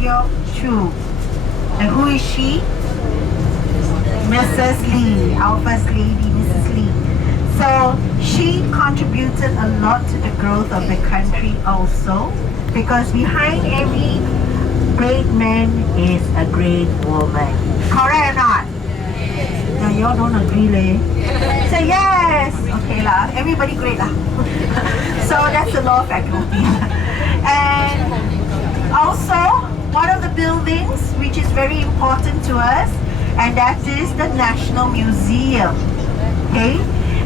Giok Chu. And who is she? Mrs. Lee, our First Lady, Mrs. Lee. So she contributed a lot to the growth of the country also, because behind every great man is a great woman. Correct or not? No, you all don't agree, leh? Say yes! Okay lah, everybody great lah. So that's the law of faculty. And also, one of the buildings which is very important to us, and that is the National Museum. Okay?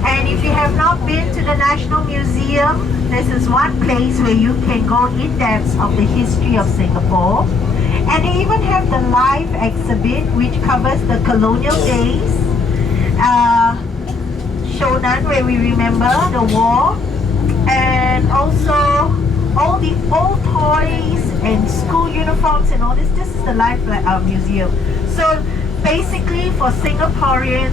And if you have not been to the National Museum, this is one place where you can go in depth of the history of Singapore. And they even have the live exhibit which covers the colonial days, Shonan, where we remember the war, and also all the old toys and school uniforms and all this. This is the live museum. So basically for Singaporeans,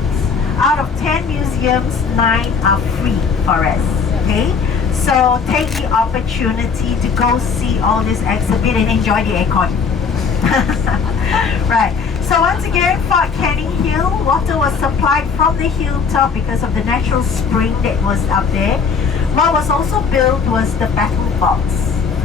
out of 10 museums, 9 are free for us. Okay? So take the opportunity to go see all this exhibit and enjoy the aircon. Right. So once again, Fort Canning Hill, water was supplied from the hilltop because of the natural spring that was up there. What was also built was the battle box.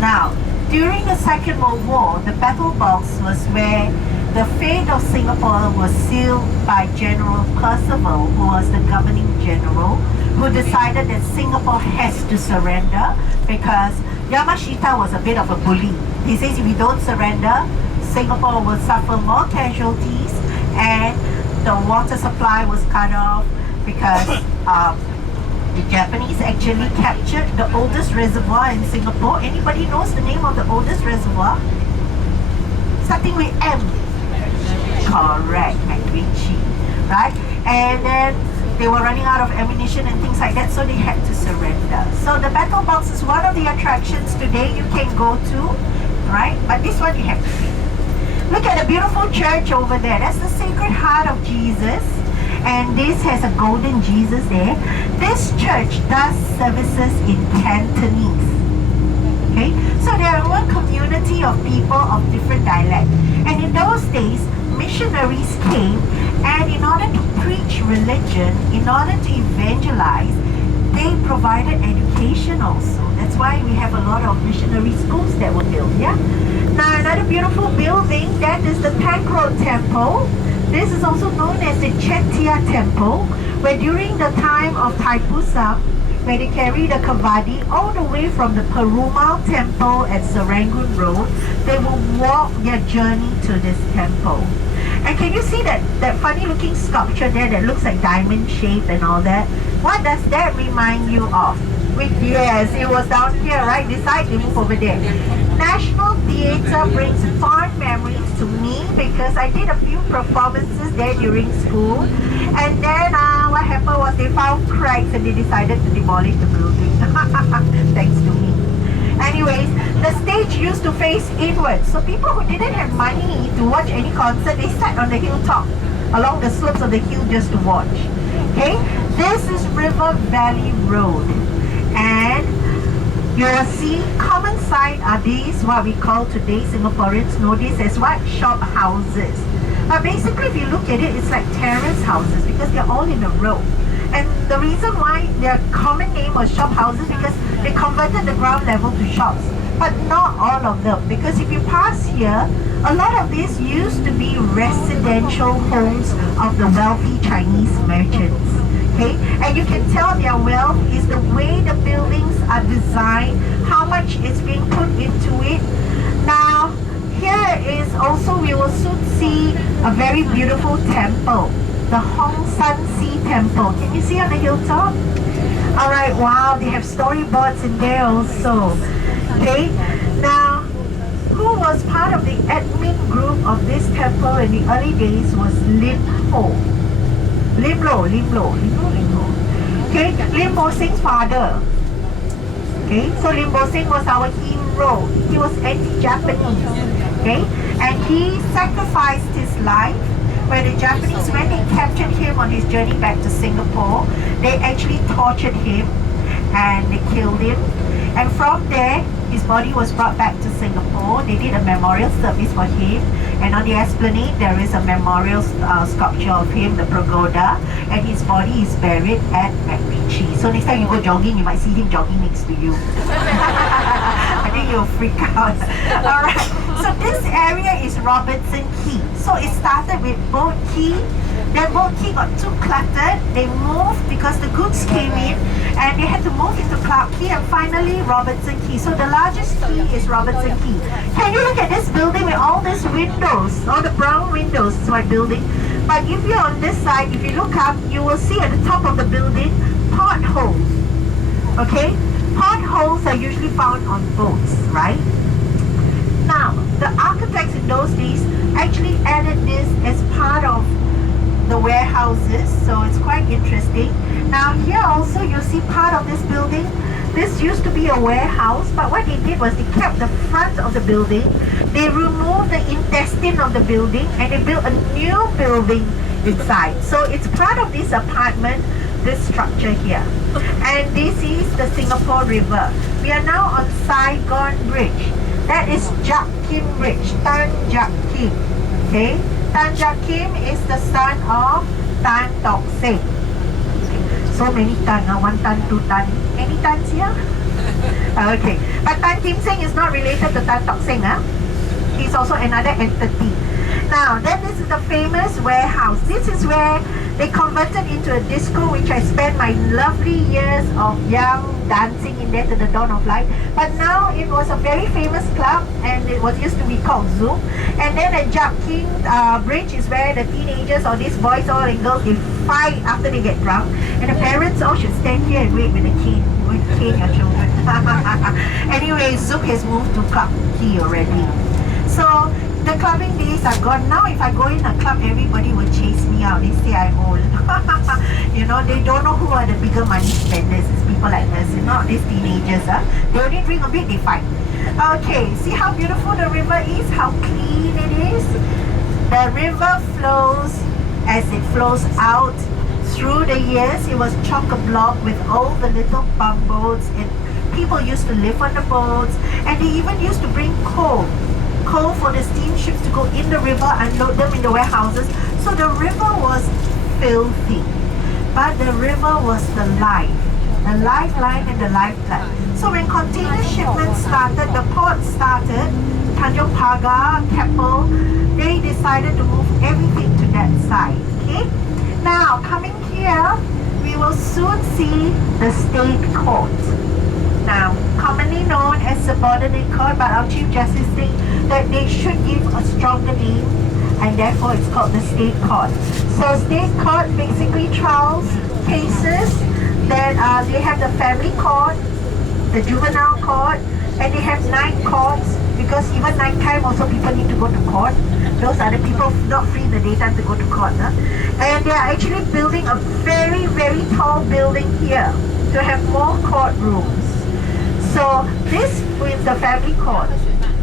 Now, during the Second World War, the battle box was where the fate of Singapore was sealed by General Percival, who was the governing general, who decided that Singapore has to surrender because Yamashita was a bit of a bully. He says if we don't surrender, Singapore will suffer more casualties, and the water supply was cut off because the Japanese actually captured the oldest reservoir in Singapore. Anybody knows the name of the oldest reservoir? Starting with M. Correct, McRitchie, right? And then they were running out of ammunition and things like that, so they had to surrender. So the battle box is one of the attractions today you can go to, right? But this one you have to pay. Look at the beautiful church over there. That's the Sacred Heart of Jesus. And this has a golden Jesus there. This church does services in Cantonese. Okay? So there are a community of people of different dialects. And in those days, missionaries came, and in order to preach religion, in order to evangelize, they provided education also. That's why we have a lot of missionary schools that were built, yeah? Now another beautiful building, that is the Tank Road Temple. This is also known as the Chetia Temple, where during the time of Thaipusam, where they carry the Kavadi all the way from the Perumal Temple at Serangoon Road, they will walk their journey to this temple. And can you see that funny looking sculpture there that looks like diamond shape and all that? What does that remind you of? Yes, it was down here, right? Decide to move over there. National Theatre brings fond memories to me because I did a few performances there during school. And then what happened was they found cracks and they decided to demolish the building. Thanks to me. Anyways, the stage used to face inwards. So people who didn't have money to watch any concert, they sat on the hilltop along the slopes of the hill just to watch. Okay? This is River Valley Road. And you will see common sight are these, what we call today, Singaporeans know this as what? Shop houses. But basically, if you look at it, it's like terrace houses because they're all in a row. And the reason why their common name was shop houses because they converted the ground level to shops. But not all of them, because if you pass here, a lot of these used to be residential homes of the wealthy Chinese merchants. Okay? And you can tell their wealth is the way the buildings are designed, how much is being put into it. Now, here is also, we will soon see a very beautiful temple, the Hong San Si Temple. Can you see on the hilltop? Alright, wow, they have storyboards in there also. Okay, now, who was part of the admin group of this temple in the early days was Lim Ho. Lim Lo. Okay, Lim Bo Sing's father. Okay, so Lim Bo Sing was our hero. He was anti-Japanese. Okay, and he sacrificed his life. When the Japanese, when they captured him on his journey back to Singapore, they actually tortured him and they killed him. And from there, his body was brought back to Singapore. They did a memorial service for him. And on the esplanade, there is a memorial sculpture of him, the pagoda. And his body is buried at MacRitchie. So next time you go jogging, you might see him jogging next to you. I think you'll freak out. Alright, so this area is Robertson Quay. So it started with Boat Quay. Then Boat Quay got too cluttered. They moved because the goods came in and they had to move into Clarke Quay and finally Robertson Quay. So the largest quay is Robertson Quay. Can you look at this building with all these windows, all the brown windows, is my building. But if you're on this side, if you look up, you will see at the top of the building potholes. Okay? Potholes are usually found on boats, right? Now, the architects in those days actually added this as part of the warehouses, so it's quite interesting. Now here also you'll see part of this building. This used to be a warehouse, but what they did was they kept the front of the building, they removed the intestine of the building, and they built a new building inside. So it's part of this apartment, this structure here. And this is the Singapore River. We are now on Saigon Bridge. That is Jiak Kim Bridge, Tan Jiak Kim. Okay? Tan Jiak Kim is the son of Tan Tock Seng. So many Tan, 1 Tan, 2 Tan. Any Tans here? Okay. But Tan Kim Seng is not related to Tan Tock Seng. He's also another entity. Now, then this is the famous warehouse. This is where they converted into a disco, which I spent my lovely years of young dancing in there to the dawn of light. But now it was a very famous club and it was used to be called Zoom. And then at Jiak Kim Bridge is where the teenagers or these boys or and girls, they fight after they get drunk. And the parents all should stand here and wait with a cane. Cane your children. Anyway, Zouk has moved to Clarke Quay already. So the clubbing days are gone. Now if I go in a club, everybody will chase me out. They say I'm old. You know, they don't know who are the bigger money spenders. It's people like us, you know, these teenagers. They only drink a bit, they fight. Okay, see how beautiful the river is, how clean it is. The river flows as it flows out. Through the years, it was chock-a-block with all the little bumboats, and people used to live on the boats, and they even used to bring coal for the steamships to go in the river and load them in the warehouses. So the river was filthy, but the river was the lifeline and the lifeblood. So when container shipments started, the port started, Tanjong Pagar, Keppel, they decided to move everything to that side. Okay? Now, coming here, we will soon see the State Court. Now, commonly known as Subordinate Court, but our Chief Justice thinks that they should give a stronger name, and therefore it's called the State Court. So State Court basically trials cases that they have the family court, the juvenile court, and they have night courts, because even night time also people need to go to court. Those are the people not free in the daytime to go to court. And they are actually building a very, very tall building here to have more courtrooms. So this is the family court.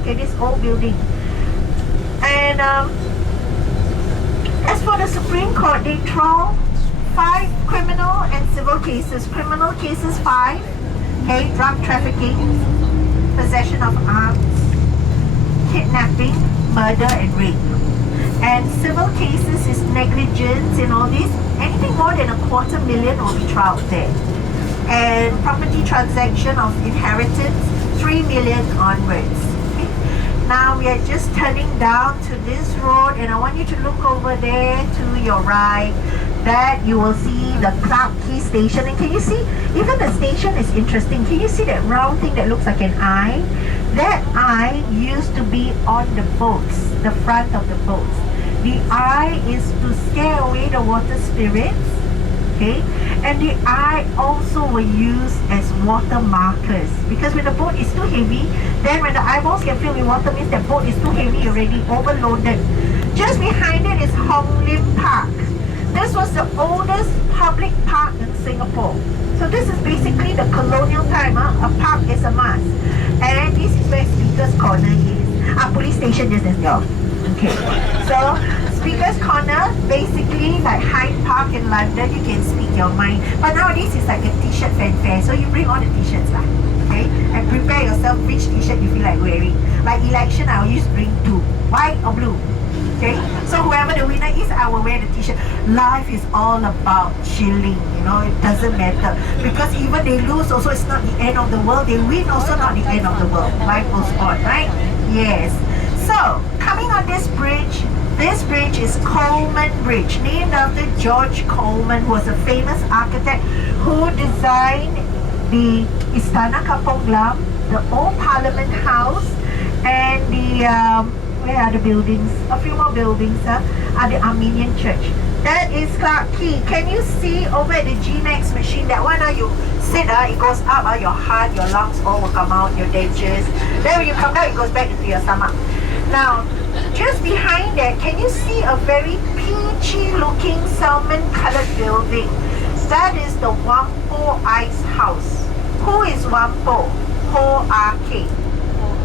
Okay, this old building. And as for the Supreme Court, they trial 5 criminal and civil cases. Criminal cases 5, okay, drug trafficking, possession of arms, kidnapping, murder and rape. And civil cases is negligence and all this. Anything more than $250,000 will be trialed there. And property transaction of inheritance, 3 million onwards. Okay. Now we are just turning down to this road, and I want you to look over there to your right. That you will see the Clarke Quay station. And can you see, even the station is interesting. Can you see that round thing that looks like an eye? That eye used to be on the boats, the front of the boats. The eye is to scare away the water spirits. Okay, and the eye also were used as water markers, because when the boat is too heavy, then when the eyeballs get filled with water, means the boat is too heavy already, overloaded. Just behind it is Hong Lim Park. This was the oldest public park in Singapore. So this is basically the colonial time. A park is a must. And this is where Speaker's Corner is. Police station just next door. Okay. So Speaker's Corner, basically like Hyde Park in London, you can speak your mind. But nowadays it's like a t-shirt fanfare, so you bring all the t-shirts lah. Okay, and prepare yourself which t-shirt you feel like wearing. Like election, I'll use bring two, white or blue. Okay, so whoever the winner is, I will wear the t-shirt. Life is all about chilling, you know, it doesn't matter. Because even they lose also, it's not the end of the world. They win also, not the end of the world. Life goes on, right? Yes. So, coming on this bridge is Coleman Bridge, named after George Coleman, who was a famous architect who designed the Istana Kampung Glam, the old Parliament House, and the where are the buildings? A few more buildings are the Armenian Church. That is Clarke Quay. Can you see over at the G-Max machine? That one, you sit, it goes up, your heart, your lungs all will come out, your dentures. Then when you come down, it goes back into your stomach. Now, just behind that, can you see a very peachy looking salmon colored building? That is the Whampoa Ice House. Who is Whampoa? Ho-A-K.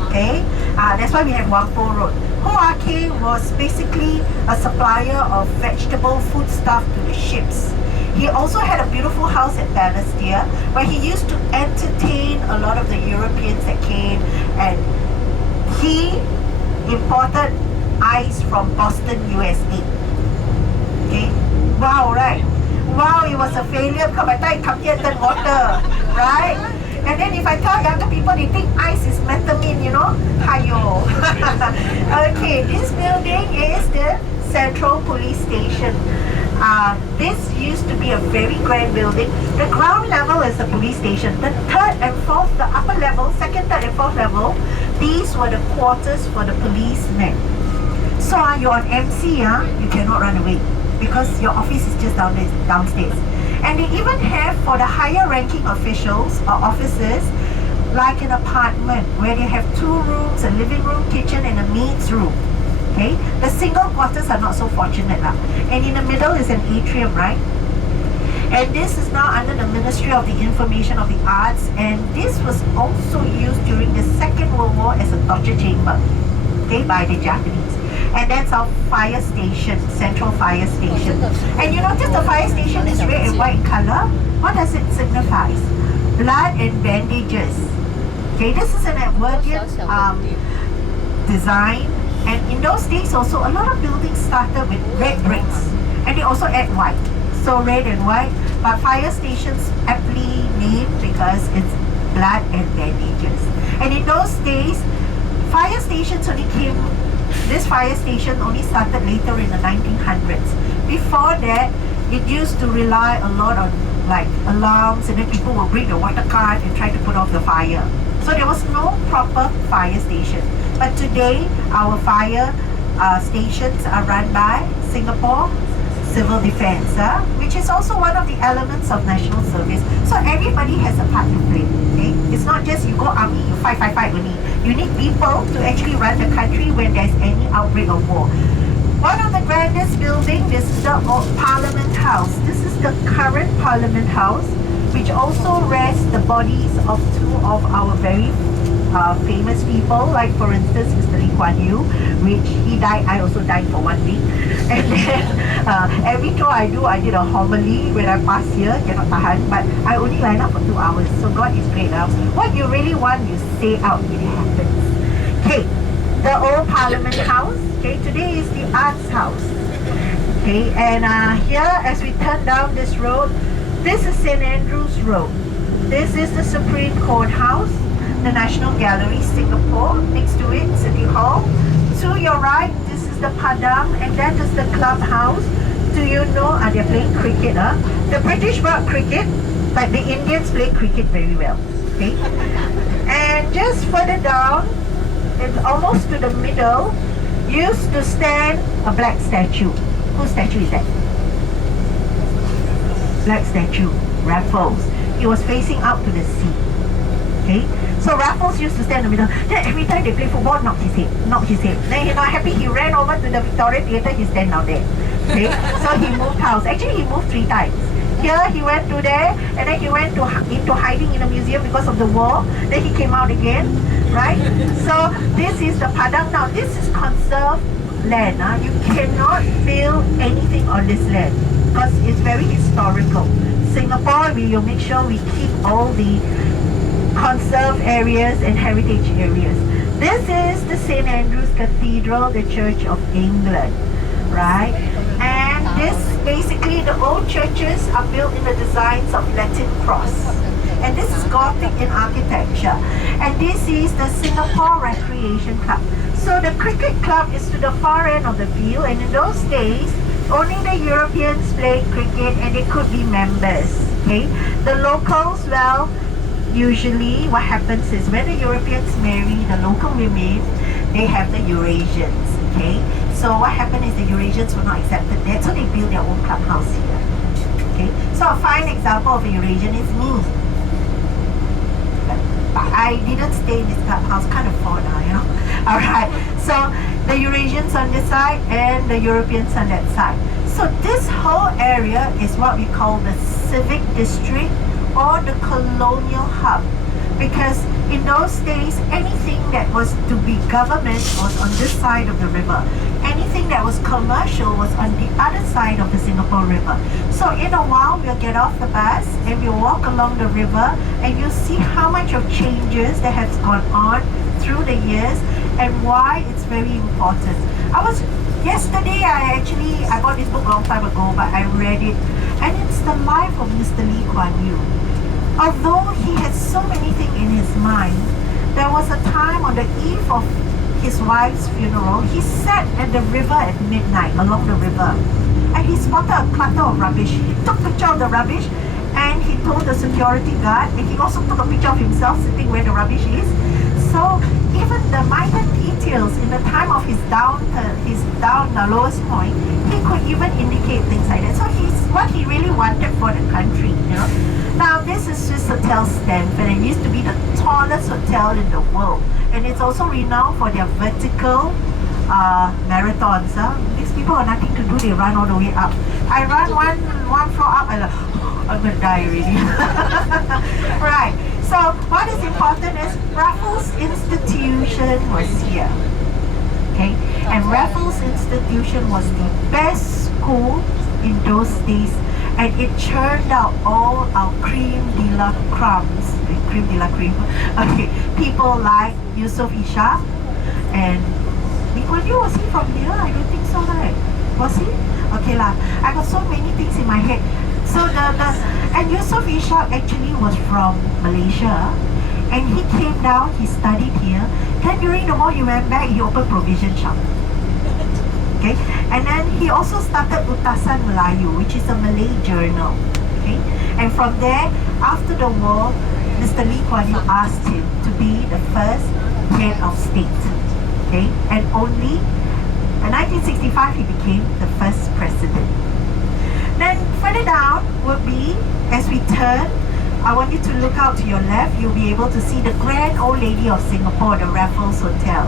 Okay, that's why we have Whampoa Road. Ho-A-K was basically a supplier of vegetable foodstuff to the ships. He also had a beautiful house at Balestier where he used to entertain a lot of the Europeans that came, and he imported ice from Boston, USA. Okay, wow, right? Wow, it was a failure because by the time it come here, it turned water, right? And then if I tell younger people, they think ice is methamine, you know? Hayo. Okay, this building is the Central Police Station. This used to be a very grand building. The ground level is the police station. The third and fourth, the upper level, second, third and fourth level, these were the quarters for the policemen. So you're on MC, you cannot run away because your office is just downstairs. And they even have, for the higher ranking officials or officers, like an apartment where they have 2 rooms, a living room, kitchen, and a maid's room. Okay, the single quarters are not so fortunate lah. And in the middle is an atrium, right? And this is now under the Ministry of the Information of the Arts, and this was also used during the Second World War as a torture chamber, okay, by the Japanese. And that's our fire station, Central Fire Station. And you notice the fire station is red and white in color. What does it signify? Blood and bandages. Okay, this is an Edwardian design. And in those days also, a lot of buildings started with red bricks. And they also add white. So red and white. But fire stations aptly named because it's blood and bandages. And in those days, fire stations only came. This fire station only started later in the 1900s. Before that, it used to rely a lot on like alarms, and then people will bring the water cart and try to put off the fire. So there was no proper fire station. But today, our fire stations are run by Singapore Civil Defence, which is also one of the elements of national service. So everybody has a part to play. Okay? It's not just you go army, you fight only. You need people to actually run the country when there's any outbreak of war. One of the grandest buildings is the Parliament House. This is the current Parliament House, which also rests the bodies of 2 of our very famous people, like for instance Mr. Lee Kuan Yew, which he died. I also died for 1 week. And then every tour I did a homily when I pass here, cannot tahan, but I only line up for 2 hours. So God is great. What you really want, you say out, it happens. Okay, the old Parliament House. Okay, today is the Arts House. Okay, and here as we turn down this road, this is St. Andrew's Road. This is the Supreme Court House, the National Gallery, Singapore. Next to it, City Hall. To your right, this is the Padang, and that is the clubhouse. Do you know, they're playing cricket. The British brought cricket, but the Indians play cricket very well. Okay? And just further down, it's almost to the middle, used to stand a black statue. Whose statue is that? Black statue, Raffles. He was facing out to the sea. Okay? So Raffles used to stand in the middle. Then every time they play football, knock his head. Then he's not happy, he ran over to the Victoria Theatre, he stand down there. Okay? So he moved house. Actually, he moved 3 times. Here he went to there, and then he went into hiding in a museum because of the war. Then he came out again, right? So this is the Padang. Now this is conserved land. You cannot build anything on this land because it's very historical. Singapore, we will make sure we keep all the conserved areas and heritage areas. This is the St. Andrew's Cathedral, the Church of England, right? And this, basically, the old churches are built in the designs of Latin cross. And this is Gothic in architecture. And this is the Singapore Recreation Club. So the cricket club is to the far end of the field, and in those days, only the Europeans played cricket and they could be members. Okay, the locals, well, usually what happens is when the Europeans marry the local women, they have the Eurasians. Okay, so what happened is the Eurasians were not accepted there, so they built their own clubhouse here. Okay, so a fine example of a Eurasian is me. But I didn't stay in this clubhouse, kind of far now, you know. Alright, so the Eurasians on this side and the Europeans on that side. So this whole area is what we call the civic district or the colonial hub. Because in those days, anything that was to be government was on this side of the river. Anything that was commercial was on the other side of the Singapore River. So in a while, we'll get off the bus and we'll walk along the river and you'll see how much of changes that has gone on through the years and why it's very important. Yesterday, I bought this book a long time ago, but I read it, and it's the life of Mr. Lee Kuan Yew. Although he had so many things in his mind, there was a time on the eve of his wife's funeral, he sat at the river at midnight, along the river, and he spotted a clutter of rubbish. He took a picture of the rubbish, and he told the security guard, and he also took a picture of himself sitting where the rubbish is. So even the minor details in the time of his down the lowest point, he could even indicate things like that. So he's what he really wanted for the country, you know. Now this is Swiss Hotel Stanford, and it used to be the tallest hotel in the world, and it's also renowned for their vertical marathons. These people are nothing to do; they run all the way up. I run one floor up, and I'm gonna die already. Right. So what is important is Raffles Institution was here. Okay, and Raffles Institution was the best school in those days, and it churned out all our cream de la creme. Okay, people like Yusof Ishak and Lee Kuan Yew. Was he from here? I don't think so, right? Was he? Okay lah. I got so many things in my head. So and Yusof Ishak actually was from Malaysia, and he came down, he studied here. Then during the war he went back, he opened provision shop. Okay, and then he also started Utasan Melayu, which is a Malay journal. Okay, and from there, after the war, Mr. Lee Kuan Yew asked him to be the first head of state. Okay, and only in 1965 he became the first president. Then further down would be, as we turn, I want you to look out to your left. You'll be able to see the Grand Old Lady of Singapore, the Raffles Hotel.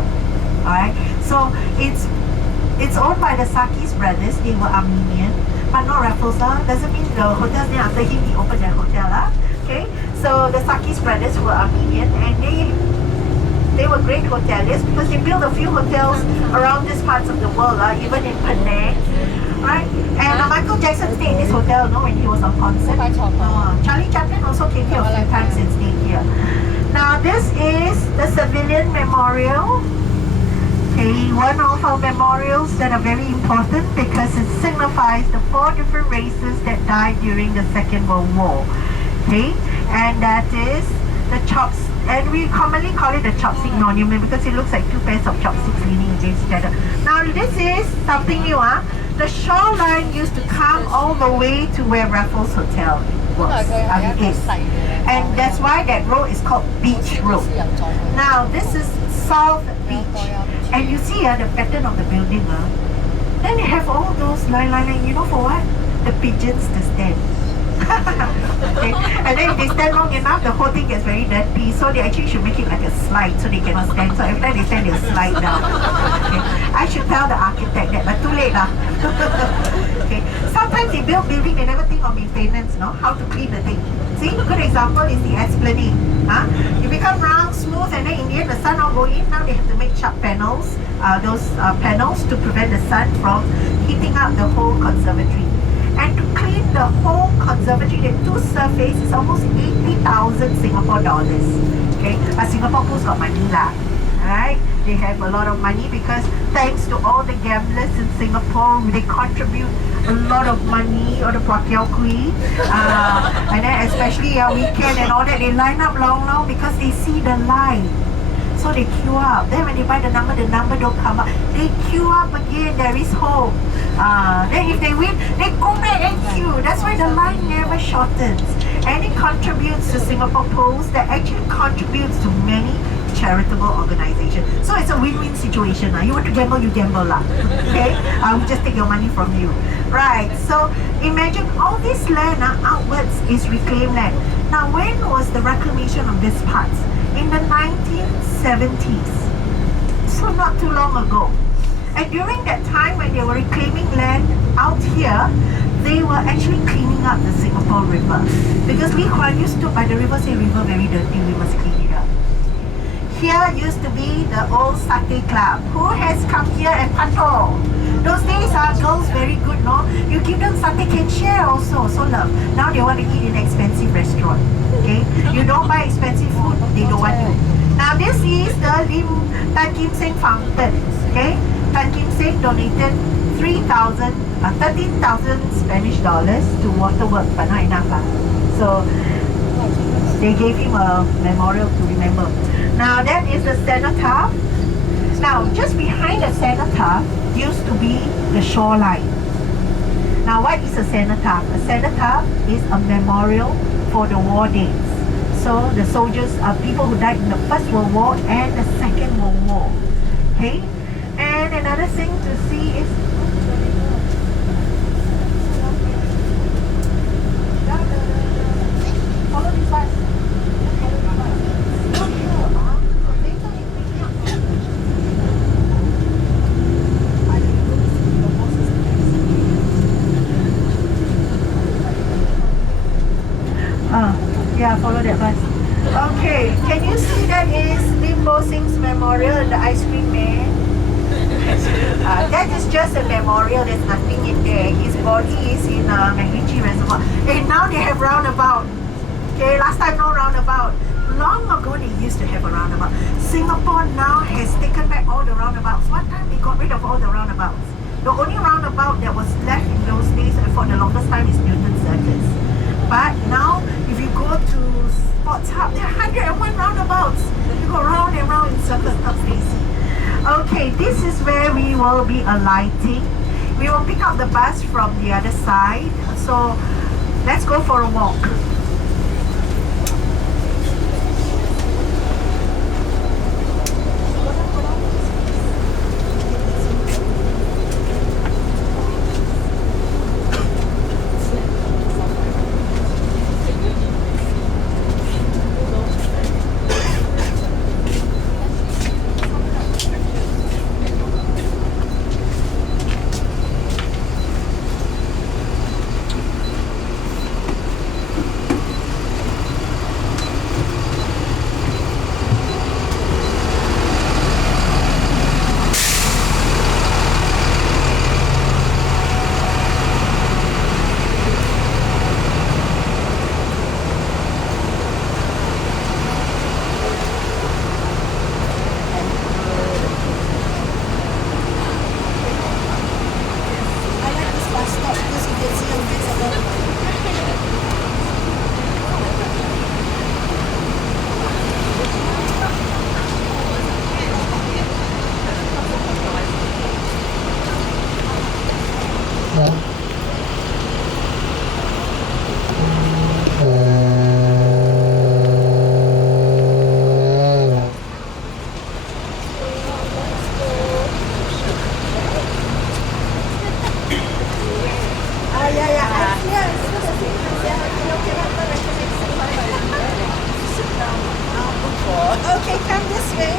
Alright, so it's owned by the Sakis brothers. They were Armenian, but not Raffles. Doesn't mean the hotel's named after him. He opened that hotel. Okay, so the Sakis brothers were Armenian, and they were great hoteliers because they built a few hotels around these parts of the world, even in Penang. Right? And Michael Jackson stayed in this hotel, when he was on concert. Charlie Chaplin also came here a few times and stayed here. Now this is the Civilian Memorial. Okay, one of our memorials that are very important because it signifies the 4 different races that died during the Second World War. Okay, and that is the chopstick, and we commonly call it the chopstick monument because it looks like 2 pairs of chopsticks leaning against each other. Now this is something new. The shoreline used to come all the way to where Raffles Hotel is. And that's why that road is called Beach Road. Now this is South Beach. And you see the pattern of the building. Then they have all those line, you know for what? The pigeons to stand. Okay. And then if they stand long enough, the whole thing gets very dirty. So they actually should make it like a slide so they cannot stand. So every time they stand, they'll slide down. Okay. I should tell the architect that, but too late lah. Okay. Sometimes they build building, they never think of maintenance, how to clean the thing. See, good example is the Esplanade. It become round, smooth, and then in the end the sun will go in. Now they have to make sharp panels, those panels to prevent the sun from heating up the whole conservatory. And to clean the whole conservatory, the two surface is almost 80,000 Singapore dollars. Okay, but Singapore Pools got money lah. Alright, they have a lot of money because thanks to all the gamblers in Singapore, they contribute a lot of money or the Pakiao Kui. And then especially weekend and all that, they line up long because they see the line. So they queue up. Then when they buy the number don't come up. They queue up again. There is hope. Then if they win, they go back and queue. That's why the line never shortens. And it contributes to Singapore Pools. That actually contributes to many charitable organizations. So it's a win-win situation. You want to gamble, you gamble lah. Okay? We just take your money from you. Right. So imagine all this land outwards is reclaimed land. Now when was the reclamation of this part? In the 1970s, so not too long ago. And during that time when they were reclaiming land out here, they were actually cleaning up the Singapore River. Because Lee Kuan Yew stood by the river, say river very dirty, we must clean it up. Here used to be the old satay club. Who has come here and patrol? Those days girls very good, no? You give them satay, can share also, so love. Now they want to eat in an expensive restaurant. Okay, you don't buy expensive food, they don't want you. Now this is the Tan Kim Seng fountain. Okay, Tan Kim Seng donated 13,000 Spanish dollars to waterworks, but not enough lah. So they gave him a memorial to remember. Now that is the cenotaph. Now just behind the cenotaph used to be the shoreline. Now what is a cenotaph? A cenotaph is a memorial for the war days. So the soldiers are people who died in the First World War and the Second World War. Okay? And another thing to see is follow this bus. Yeah, follow that bus. Okay, can you see that is Lim Bo Sing's memorial, the ice cream man? That is just a memorial, there's nothing in there. His body is in MacRitchie Reservoir. And now they have roundabout. Okay, last time no roundabout. Long ago they used to have a roundabout. Singapore now has taken back all the roundabouts. One time they got rid of all the roundabouts. The only roundabout that was left in those days and for the longest time is Newton Circus. But now, if you go to Sports Hub, there are 101 roundabouts. You go round and round in circles, not crazy. Okay, this is where we will be alighting. We will pick up the bus from the other side. So, let's go for a walk. Okay, come this way.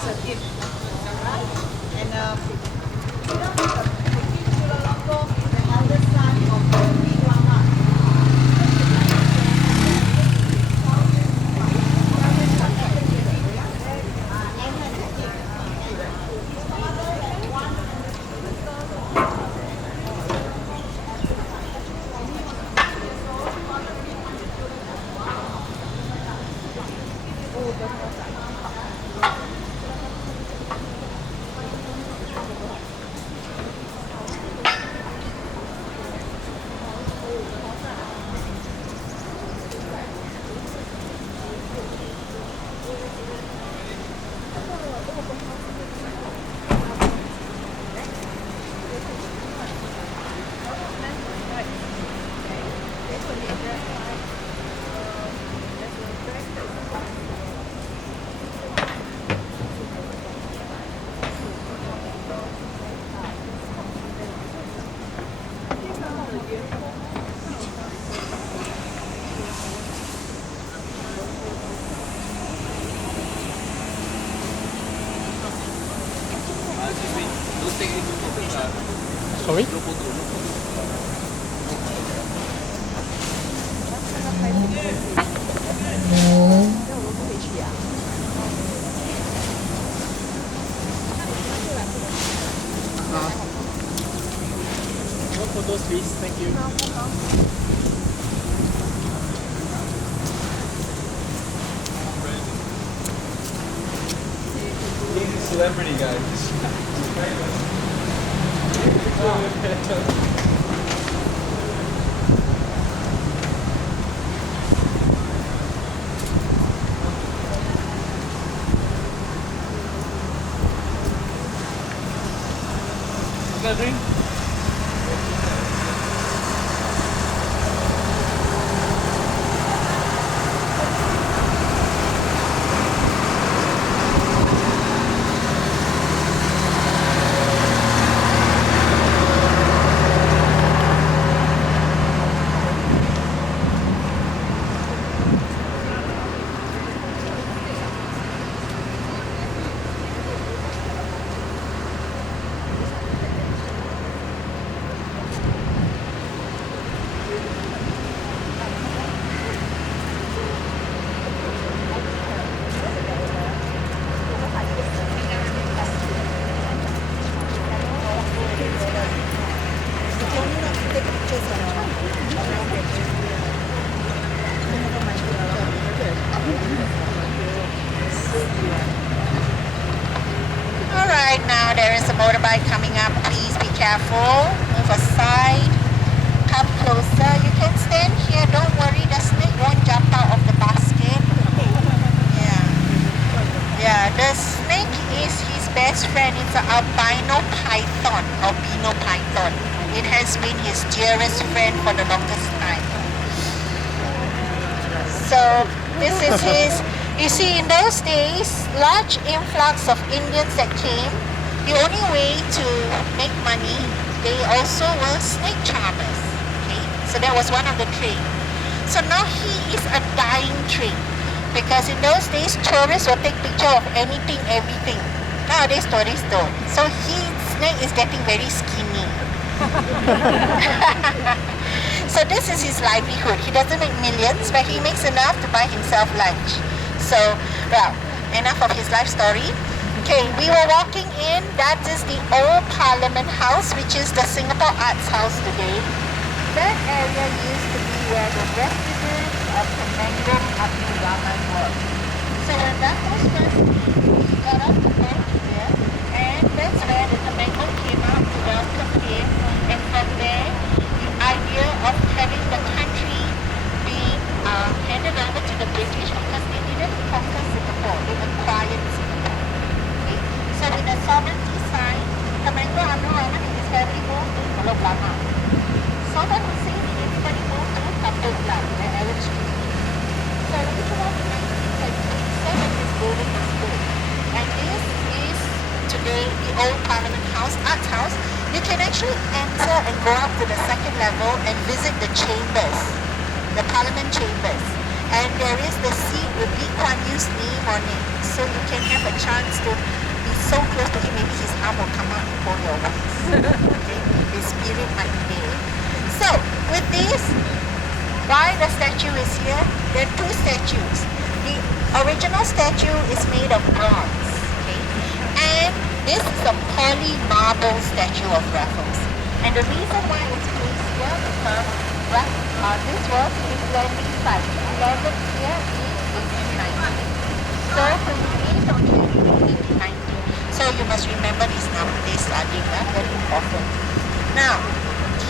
as a gift. Alright? And you know, the King Chulalongkorn is the eldest son of the King Rama. Sorry? No photos, please. Thank you. He's a celebrity, guys. Got a drink? Alright, now there is a motorbike coming up. Please be careful. Move aside. Come closer. You can stand here. Don't worry. The snake won't jump out of the basket. Yeah. Yeah, the snake is his best friend. It's an albino python. Albino python. It has been his dearest friend for the longest time. So this is his. You see, in those days, large influx of Indians that came, the only way to make money, they also were snake charmers. Okay, so that was one of the trade. So now he is a dying trade, because in those days, tourists will take picture of anything, everything. Nowadays, tourists don't. So his snake is getting very skinny. So this is his livelihood. He doesn't make millions, but he makes enough to buy himself lunch. So, well, enough of his life story. Okay, we were walking in. That is the old Parliament House, which is the Singapore Arts House today. That area used to be where the residents of Temanggung Abdul Rahman were. So when that was first, we got off the boat here, and that's where the Temanggung came out to welcome him. And from there, the idea of having the country being handed over to the British, because they didn't conquer Singapore, they acquired Singapore. Okay? So with the sovereignty sign, Temanggung Abdul Rahman and his family moved to Pulau Belakang. Sultan Hussein and everybody moved to Kampung Glam, where Aaron Street. So when we come out in 1937, this building was built. And this is today the old Parliament House, Arts House. You can actually enter and go up to the second level and visit the chambers, the Parliament chambers. And there is the seat with Lee Kuan Yew's name on it, so you can have a chance to be so close to him. Maybe his arm will come out and pull your waist. Okay? His spirit might be there. So, with this, why the statue is here? There are two statues. The original statue is made of bronze, okay? And this is a poly marble statue of Raffles. And the reason why it's placed here because this was his landing site. He landed here in 1819. So to remain on January 1819. So you must remember these numbers are very important. Now,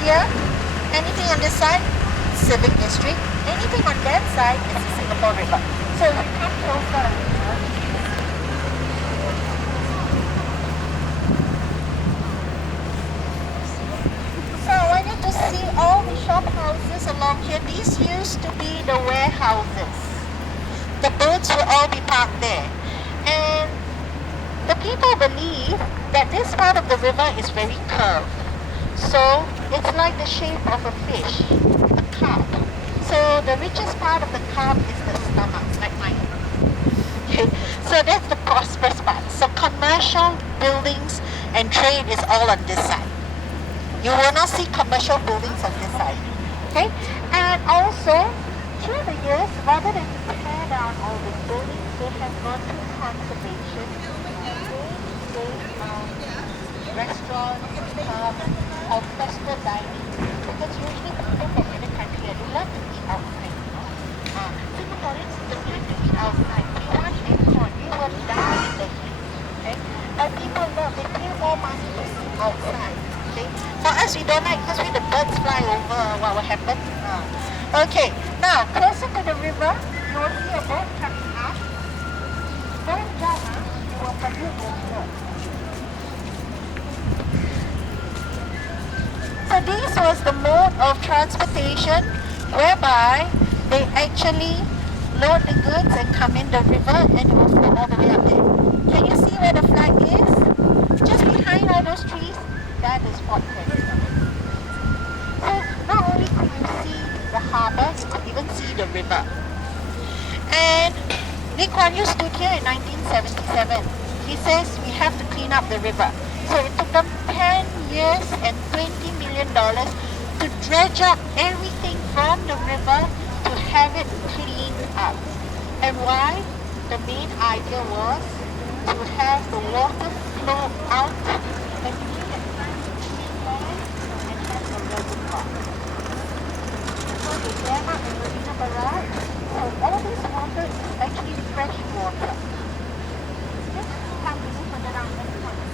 here, anything on this side, Civic District. Anything on that side is the Singapore River. So if you come closer, so I want you to see all the shop houses along here. These used to be the warehouses. The boats will all be parked there. And the people believe that this part of the river is very curved. So it's like the shape of a fish, a carp. So the richest part of the carp is the stomach, like mine. Okay, so that's the prosperous part. So commercial buildings and trade is all on this side. You will not see commercial buildings on this side. Okay, and also through the years, rather than tear down all these buildings, they have gone through conservation. Restaurants, al fresco dining, because usually people from other country they love to eat outside. Singaporeans don't like to eat outside. We want aircon, we will die in the heat. Okay? But people love, they pay more money to eat outside. Okay? For us, we don't like because when the birds fly over, what will happen? Okay, now closer to the river, you will see a boat coming up. Very young, you will probably go here. So this was the mode of transportation whereby they actually load the goods and come in the river and it will flow all the way up there. Can you see where the flag is? Just behind all those trees, that is Fort Canning. So not only could you see the harbour, you could even see the river. And Lee Kuan Yew stood here in 1977. He says we have to clean up the river. So it took them 10 years and $20 million to dredge up everything from the river to have it cleaned up. And why? The main idea was to have the water flow out and clean it and have the reservoir. So they dam up the Marina Barrage. So all this water is actually fresh water. Let's have a look at around the corner.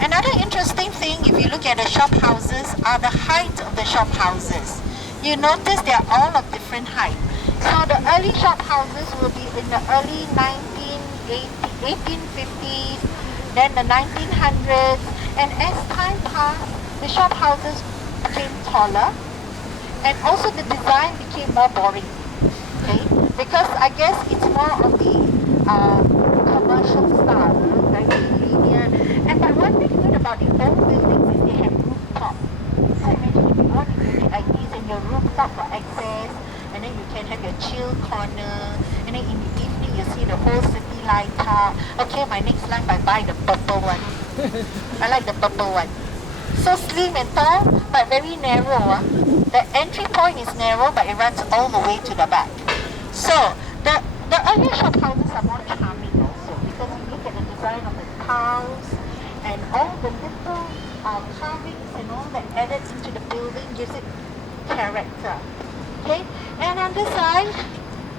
Another interesting thing, if you look at the shop houses, are the height of the shop houses. You notice they are all of different height. So the early shop houses will be in the early 19 1850s, then the 1900s, and as time passed, the shop houses became taller, and also the design became more boring. Okay, because I guess it's more of the commercial style, very linear. And but one thing good about the old buildings is they have rooftop. So imagine if you want to do it like this and your rooftop for access, and then you can have your chill corner, and then in the evening you see the whole city light up. Okay, my next life I buy the purple one. I like the purple one. So slim and tall, but very narrow. The entry point is narrow, but it runs all the way to the back. So the earlier shop houses are more charming also, because you look at the design of the tiles and all the little carvings and all that added into the building gives it character. Okay, and on this side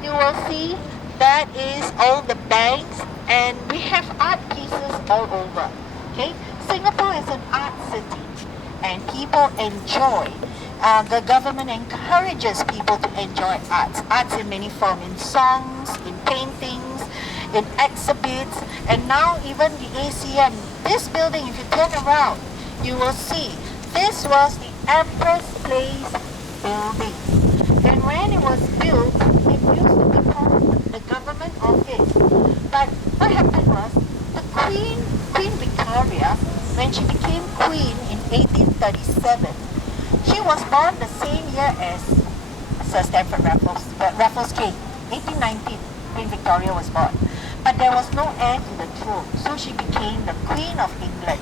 you will see that is all the banks, and we have art pieces all over. Okay, Singapore is an art city, and people enjoy. The government encourages people to enjoy arts in many forms, in songs, in paintings, in exhibits, and now even the ACM. This building, if you turn around, you will see this was the Empress Place building. And when it was built, it used to be called the government office. But what happened was, the Queen Victoria, when she became queen in 1837, she was born the same year as Sir Stamford Raffles King, 1819, Queen Victoria was born. But there was no heir to the throne, so she became the Queen of England.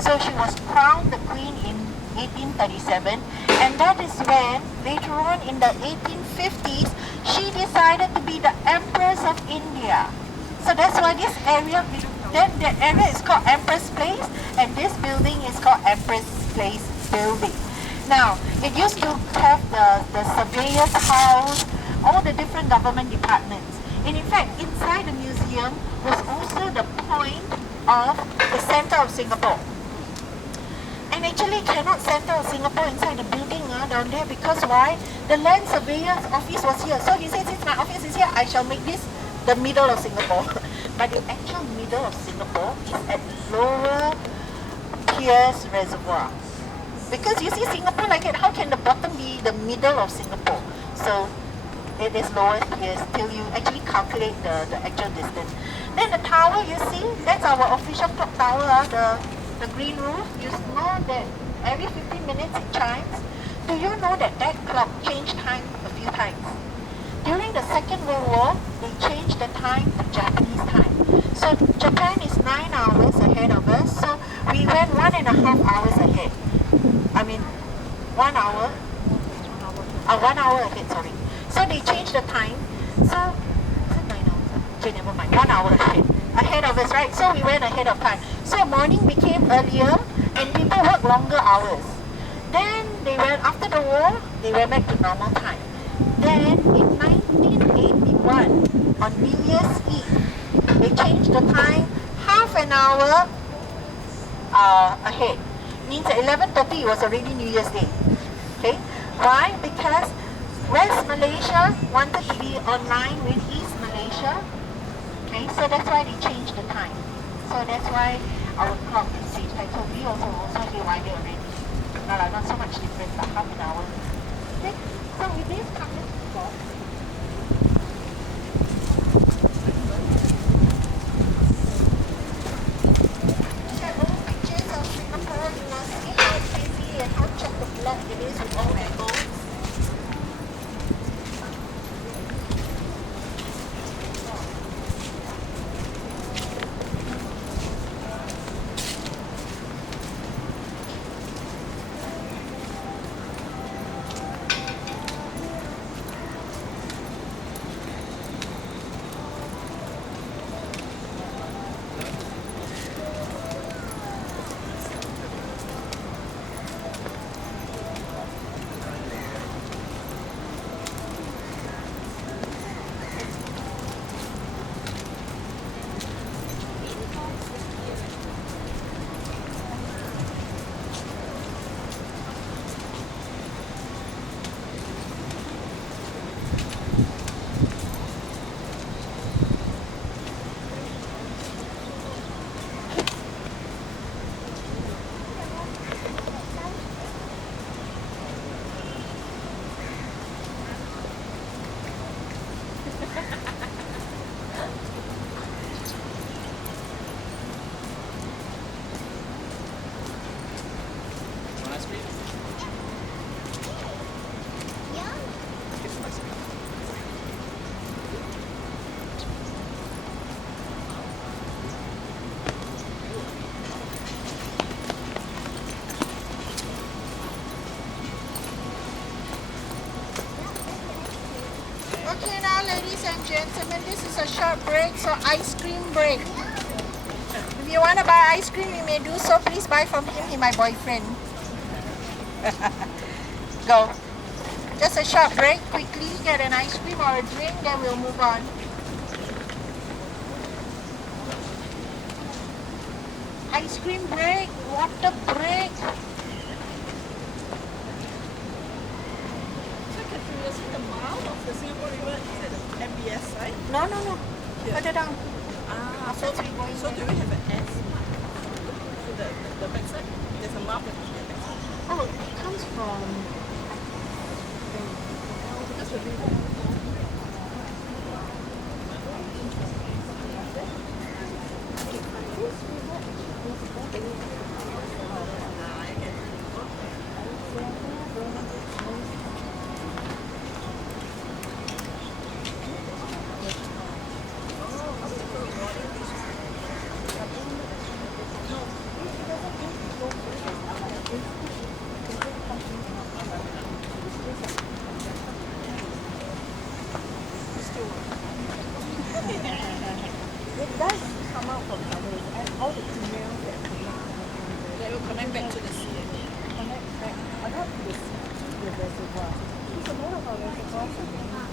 So she was crowned the Queen in 1837, and that is when, later on in the 1850s, she decided to be the Empress of India. So that's why this area, then the area is called Empress Place, and this building is called Empress Place Building. Now, it used to have the surveyor's house, all the different government departments. And in fact, inside the museum was also the point of the center of Singapore. And actually cannot center of Singapore inside the building down there, because why? The land surveyor's office was here. So he says, since my office is here, I shall make this the middle of Singapore. But the actual middle of Singapore is at Lower Pierce Reservoir. Because you see Singapore like it, how can the bottom be the middle of Singapore? So it is Lower Pierce till you actually calculate the actual distance. Then the tower, you see, that's our official clock tower, the green roof. You know that every 15 minutes it chimes. Do you know that that clock changed time a few times? During the Second World War, they changed the time to Japanese time. So Japan is 9 hours ahead of us, so we went 1.5 hours ahead. I mean, 1 hour, 1 hour ahead, sorry. So they changed the time. So, is it 9 hours? Okay, never mind, 1 hour ahead of us, right? So we went ahead of time. So morning became earlier, and people worked longer hours. Then they went, after the war, they went back to normal time. Then in 1981, on New Year's Eve, they changed the time half an hour ahead. Means at 11:30 it was already New Year's Day. Okay? Why? Because West Malaysia wanted to be online with East Malaysia. Okay, so that's why they changed the time. So that's why our clock is changed. Like, so we also haywire already. No, not so much difference, but half an hour. Okay, so with this comes clock. Pictures of Singapore, you will see how busy and how chock-a-block it is with all that gold. ladies and gentlemen, this is a short break, so ice cream break. If you want to buy ice cream, you may do so. Please buy from him. He's my boyfriend. Go. Just a short break. Quickly get an ice cream or a drink, then we'll move on. Ice cream break, water break. The mouth of the Singapore River is at the MBS side. No. Further down. So do we have an S mark? So the backside? There's a mark at the backside. Oh, it comes from... That's the river. It does come out from tunnels, and all the canals that connect, They will connect back to the sea again. connect back, not to the sea, to the reservoir. Because a lot of our reservoirs are now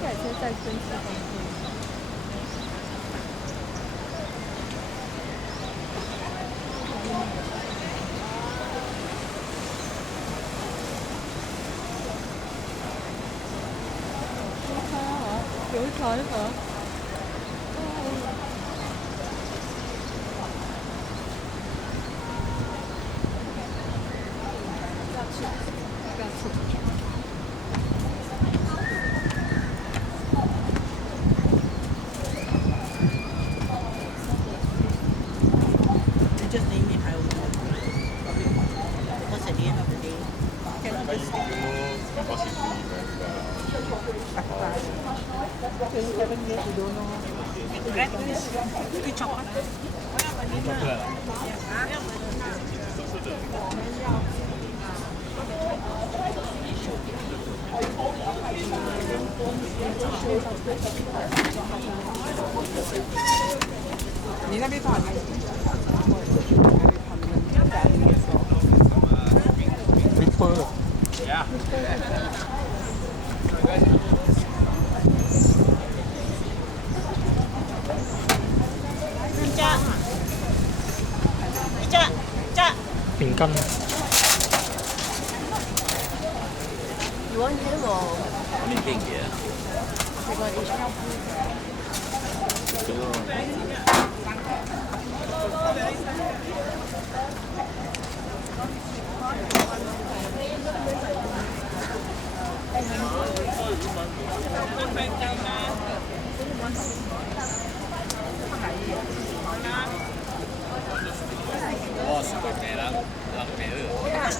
这也是在蒸汽工作。有台河。You just name it how you want. Because at the end of the day, cannot But just you know possibly very 27 years you don't know. Red with chocolate. Ripple. Yeah. Bình căn. You want him or? Anything here. You want each help?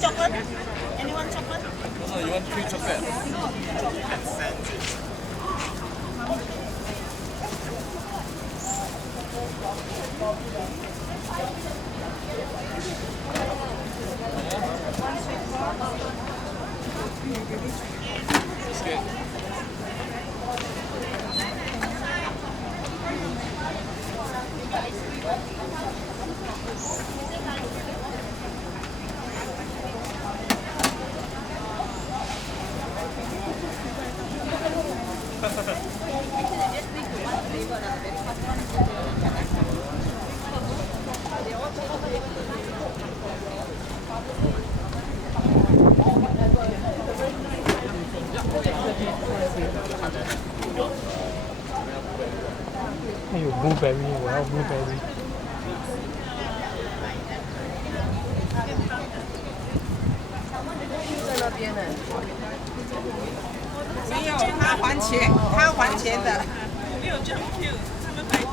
Chocolate? Anyone chocolate? No, you want 3 chocolate? blueberry， 我要 blueberry。在那边呢。没有，他还钱，他还钱的。没有这么 Q， 他们排队。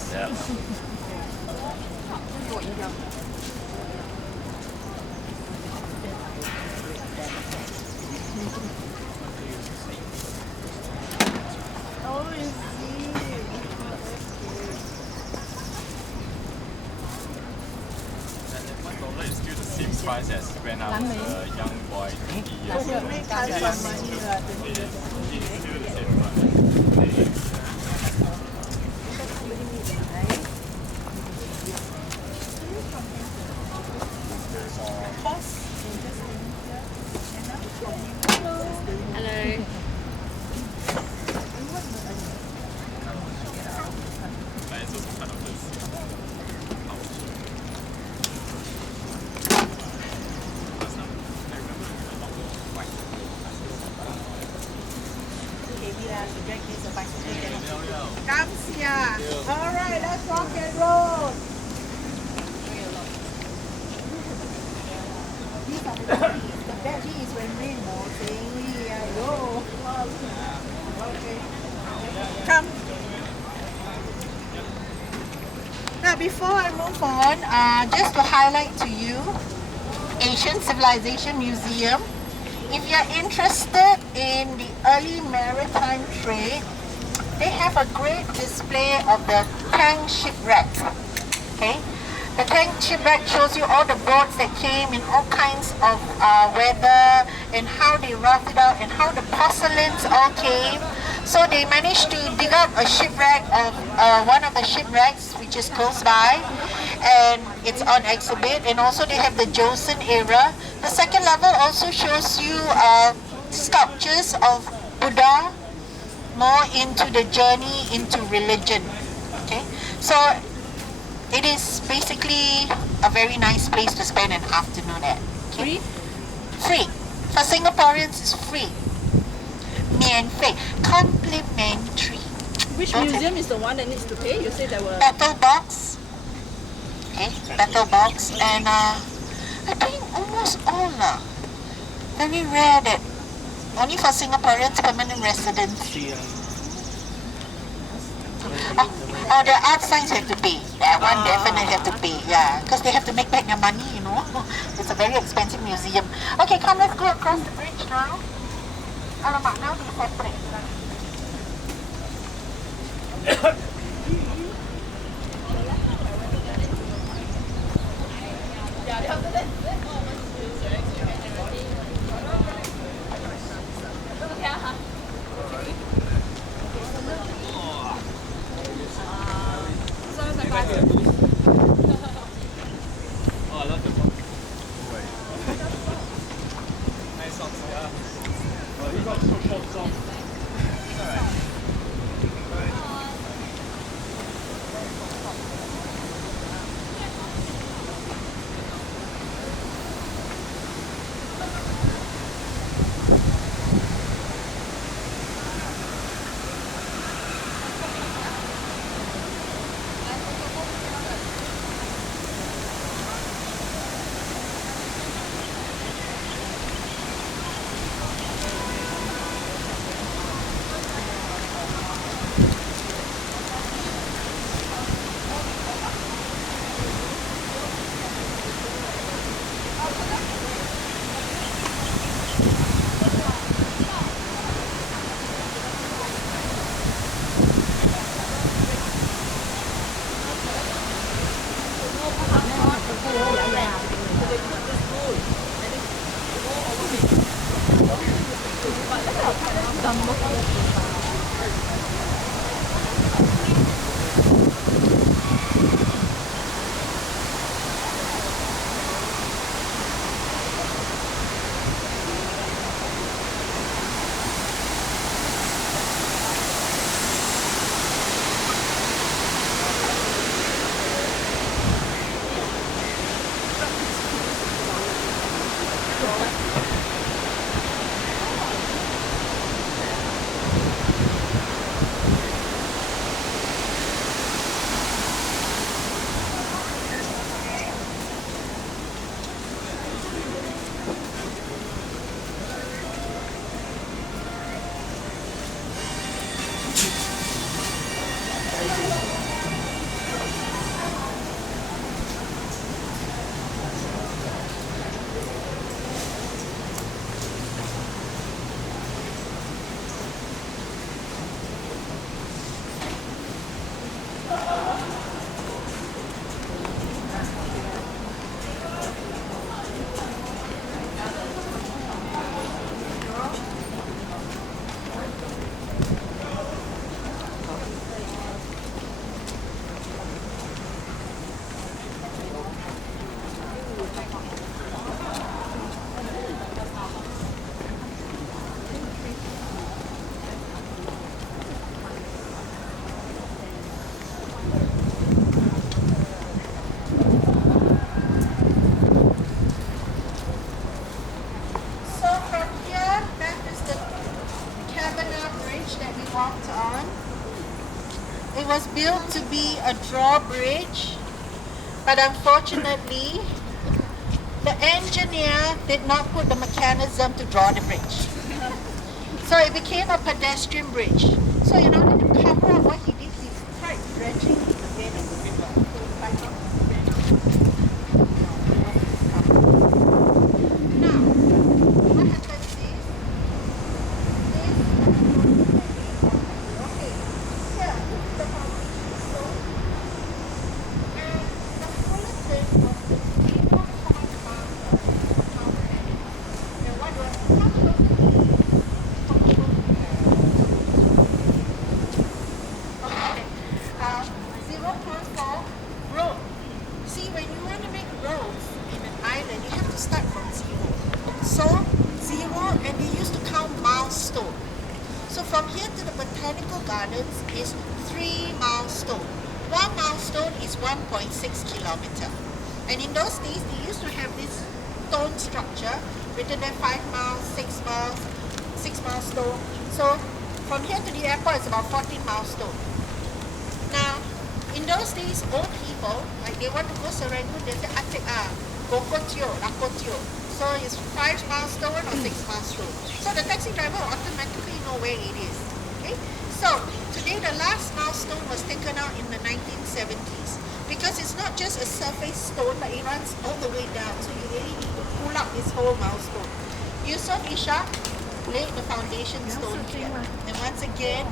Yes. Yeah. 给我一张。 Oh, is it? And the $1 is still the same price as when I was a young boy 20 years ago. It is still the same price. Hello. But it's also kind of this pouch. Last time, I remember a longer white. Come here. All right, let's rock and roll. These are the babies. The baby is when rainbow saying, yo. Okay. Come. Now, before I move on, just to highlight to you, Asian Civilization Museum. If you're interested in the early maritime trade, they have a great display of the Tang shipwreck. Okay, the Tang shipwreck shows you all the boats that came in all kinds of weather and how they roughed it out and how the porcelains all came. So they managed to dig up a shipwreck of one of the shipwrecks which is close by, and it's on exhibit. And also they have the Joseon era. The second level also shows you sculptures of Buddha, more into the journey into religion. Okay, so it is basically a very nice place to spend an afternoon at. Okay? Free. For Singaporeans, it's free. 免费, complimentary. Which Don't museum is the one that needs to pay? You said there were. Battle box. Okay, battle box, and I think almost all lah. Very rare that only for Singaporeans permanent residents. Oh, the art signs have to pay. That one definitely have to pay. Yeah, because they have to make back their money. You know, it's a very expensive museum. Okay, come, let's go across the bridge now. Alamak, now they separate. Oh, I love the book. Nice socks, yeah. Well, these are so short socks. It's alright. a drawbridge, but unfortunately, the engineer did not put the mechanism to draw the bridge. So it became a pedestrian bridge. So in order to cover up what he did, he tried dredging the bed of the river. Now, what happens is, okay, here is the foundation stone, and the fullerton was the zero point marker tower area. And what was okay, 0.4 road. See, when you want to make roads in an island, you have to start from zero. So, zero, and they used to count milestone. So from here to the botanical gardens is 3 milestone. 1 milestone is 1.6 kilometer. And in those days, they used to have this stone structure written there 5 miles, 6 miles, 6 milestone. So from here to the airport is about 14 milestone. Now, in those days, old people, like they want to go Serangoon, they say, Bokotio, Lakotio. So it's 5 milestone or 6 milestone. So the taxi driver will automatically know where it is. Okay? So today the last milestone was taken out in the 1970s because it's not just a surface stone, but it runs all the way down. So you really need to pull up this whole milestone. Yusuf Ishak laid the foundation stone here. And once again,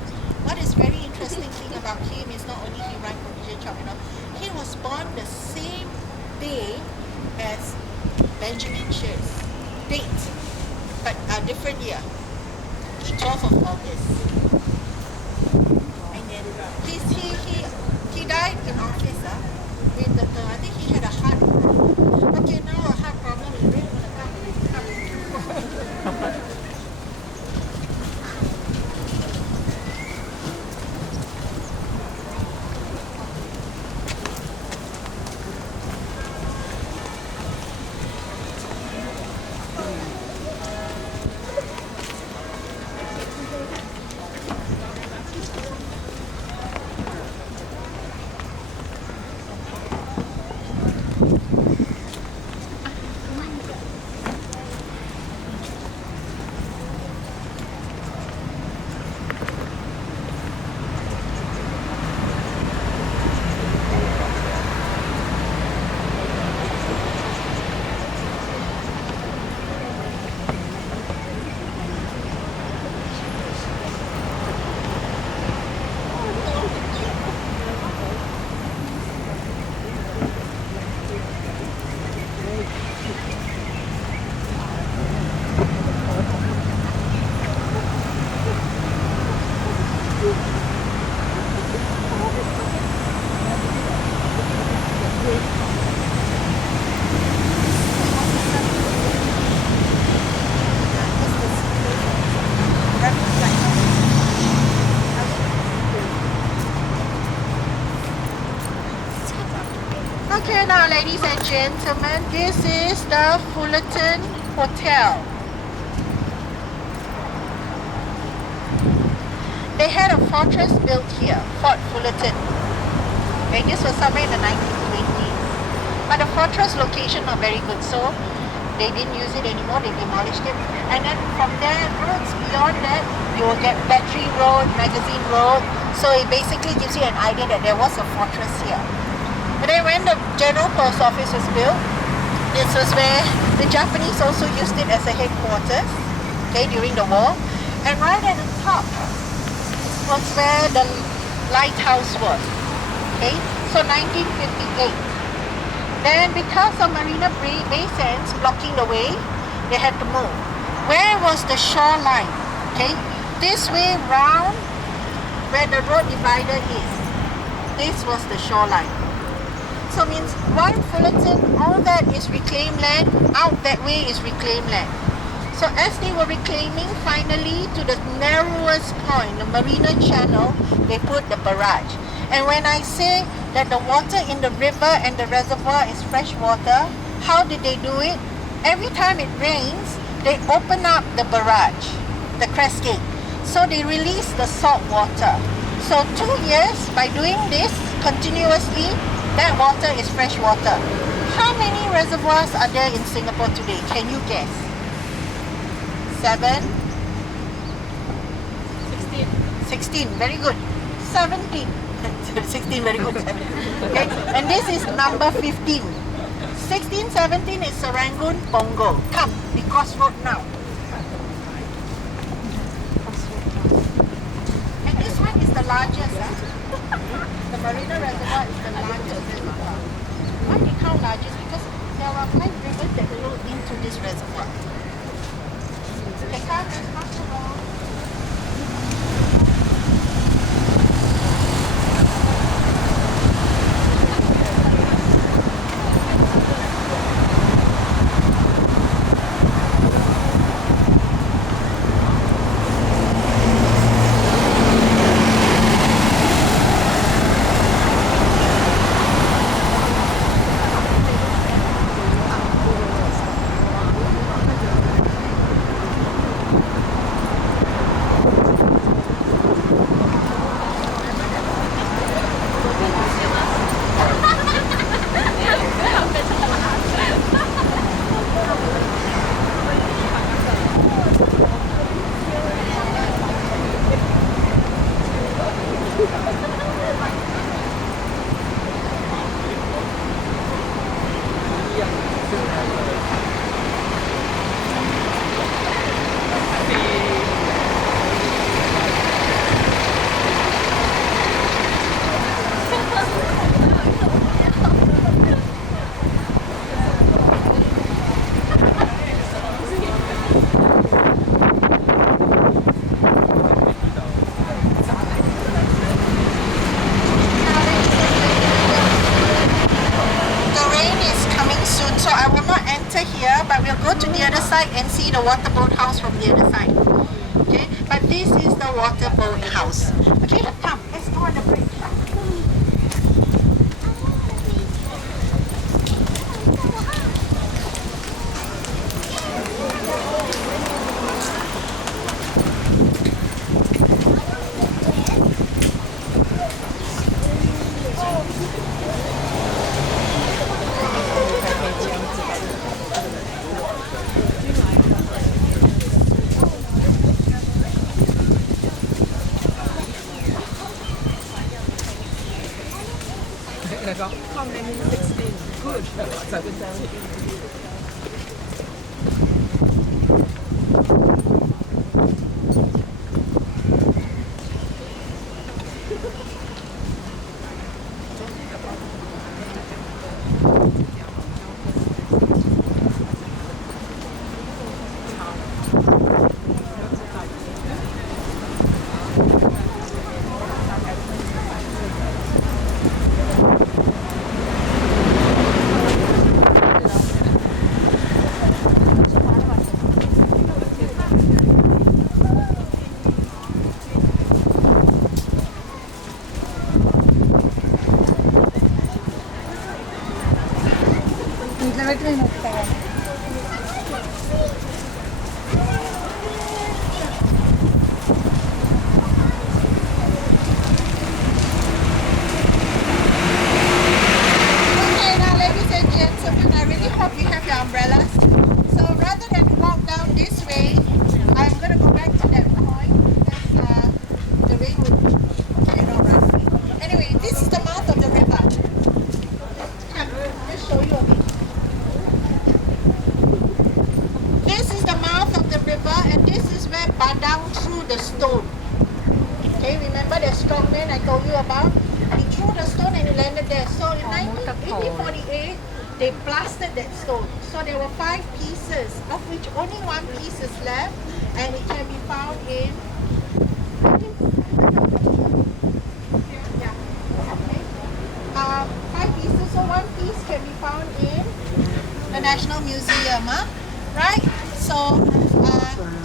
what is very interesting thing about him is not only he ran provision shop, he was born the same day as Benjamin Shears. Date, but a different year. The 12th of August. And then he died in office with the I think he had a heart problem. Okay, now a heart problem is really going to come. Okay, now ladies and gentlemen, this is the Fullerton Hotel. They had a fortress built here, Fort Fullerton. Okay, this was somewhere in the 1920s. But the fortress location not very good, so they didn't use it anymore, they demolished it. And then from there, roads beyond that, you will get Battery Road, Magazine Road. So it basically gives you an idea that there was a fortress here. But then when the General Post Office was built, this was where the Japanese also used it as a headquarters, okay, during the war. And right at the top was where the lighthouse was, okay, so 1958. Then because of Marina Bay Sands blocking the way, they had to move. Where was the shoreline? Okay, this way round where the road divider is, this was the shoreline. So means one Fullerton, all that is reclaimed land, out that way is reclaimed land. So as they were reclaiming, finally to the narrowest point, the Marina Channel, they put the barrage. And when I say that the water in the river and the reservoir is fresh water, how did they do it? Every time it rains, they open up the barrage, the Crest Gate. So they release the salt water. So 2 years by doing this, continuously, that water is fresh water. How many reservoirs are there in Singapore today? Can you guess? 7? 16, very good. 17. 16, very good. Okay, and this is number 15. 16, 17 is Serangoon, Punggol. Come, we cross road now. And this one is the largest. The Marina Reservoir is the largest reservoir. Why we count largest? Because there are 5 rivers that flow into this reservoir. Okay, come, let's pass along. And see the water boat house from the other side. Okay, but this is the water boat house. Okay, come, let's go on the bridge. They blasted that stone. So there were 5 pieces, of which only 1 piece is left, and it can be found in 5 pieces, so 1 piece can be found in the National Museum, right? So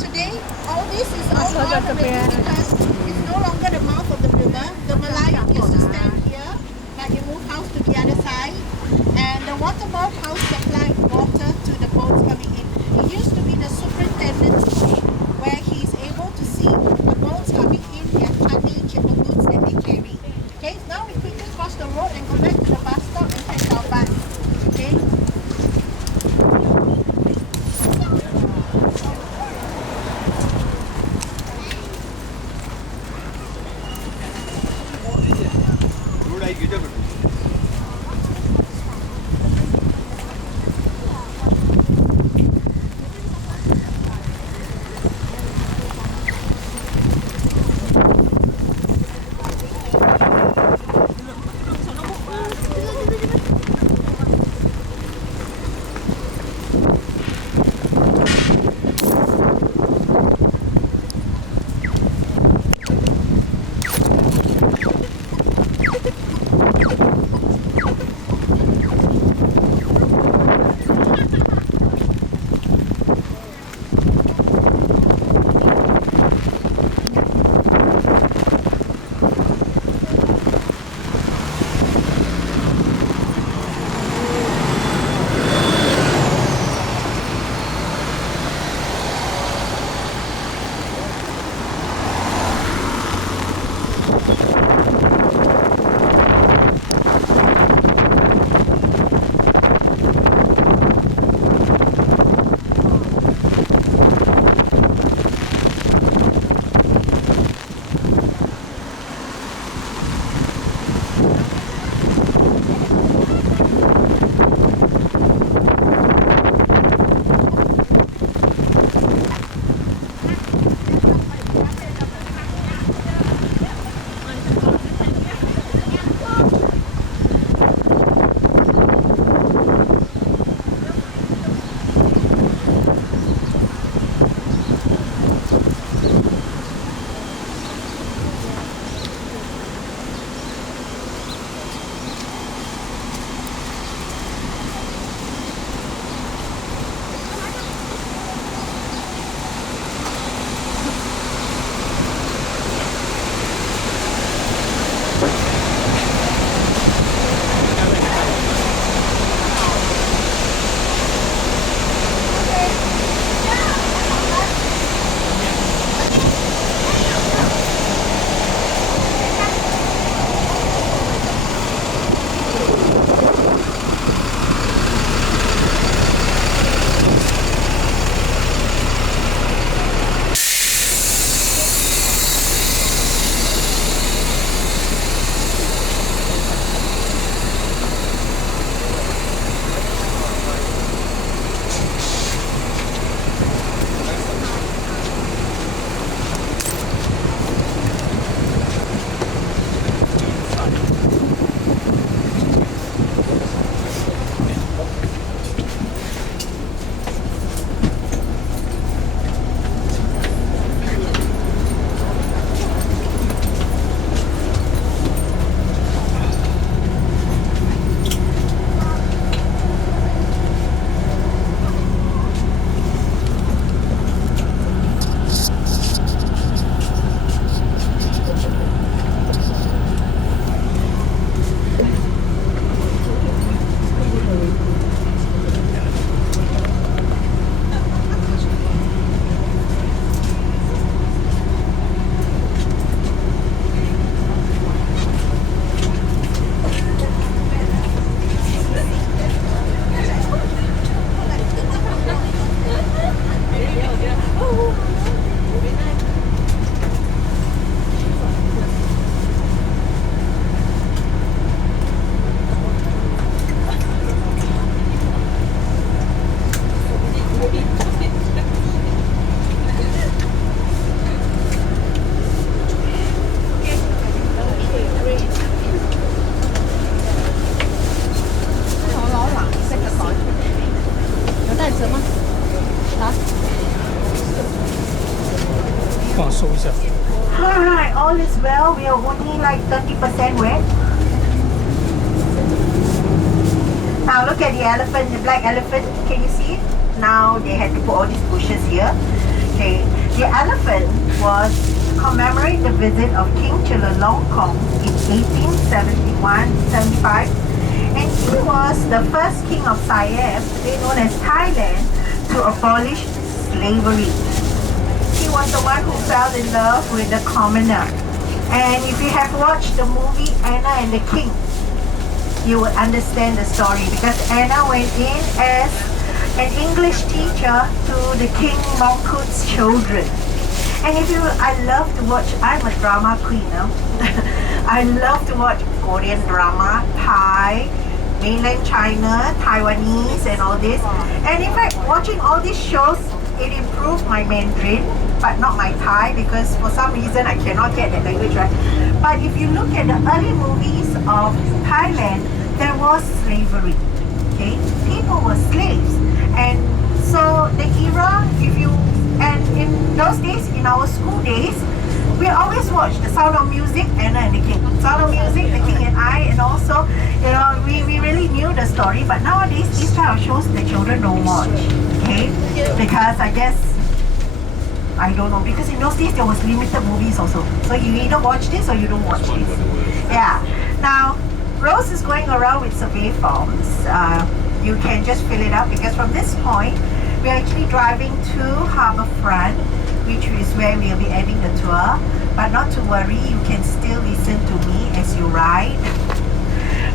today, all this is all gone already because it's no longer the mouth of the river. The Malayan used to stand here, but they moved house to the other side. And the water boat house supplied water to the boats coming in. It used to be the superintendent's point where he is able to see the boats coming in, their tonnage and the goods that they carry. Okay, now we quickly cross the 帮我收一下。 Alright, all is well. We are only like 30% wet. Now look at the elephant, the black elephant. Can you see it? Now they had to put all these bushes here. Okay, the elephant was commemorate the visit of King Chulalongkorn in 1871-75, and he was the first king of Siam, today known as Thailand, to abolish slavery. He was the one who fell in love with the commoner. And if you have watched the movie Anna and the King, you will understand the story, because Anna went in as an English teacher to the King Mongkut's children. And if you, I love to watch, I'm a drama queen now. I love to watch Korean drama, Thai, mainland China, Taiwanese and all this. And in fact, watching all these shows, it improved my Mandarin, but not my Thai, because for some reason I cannot get that language right. But if you look at the early movies of Thailand, there was slavery. Okay, people were slaves, and so the era, if you, and in those days, in our school days, we always watched The Sound of Music, Anna and the King. Sound of Music, The King and I, and also, you know, we really knew the story. But nowadays, these kind of shows the children don't watch. Okay, because I guess, I don't know, because in those days there was limited movies also. So you either watch this or you don't watch this. Yeah. Now, Rose is going around with survey forms. You can just fill it up, because from this point, we're actually driving to Harbourfront, which is where we'll be ending the tour. But not to worry, you can still listen to me as you ride.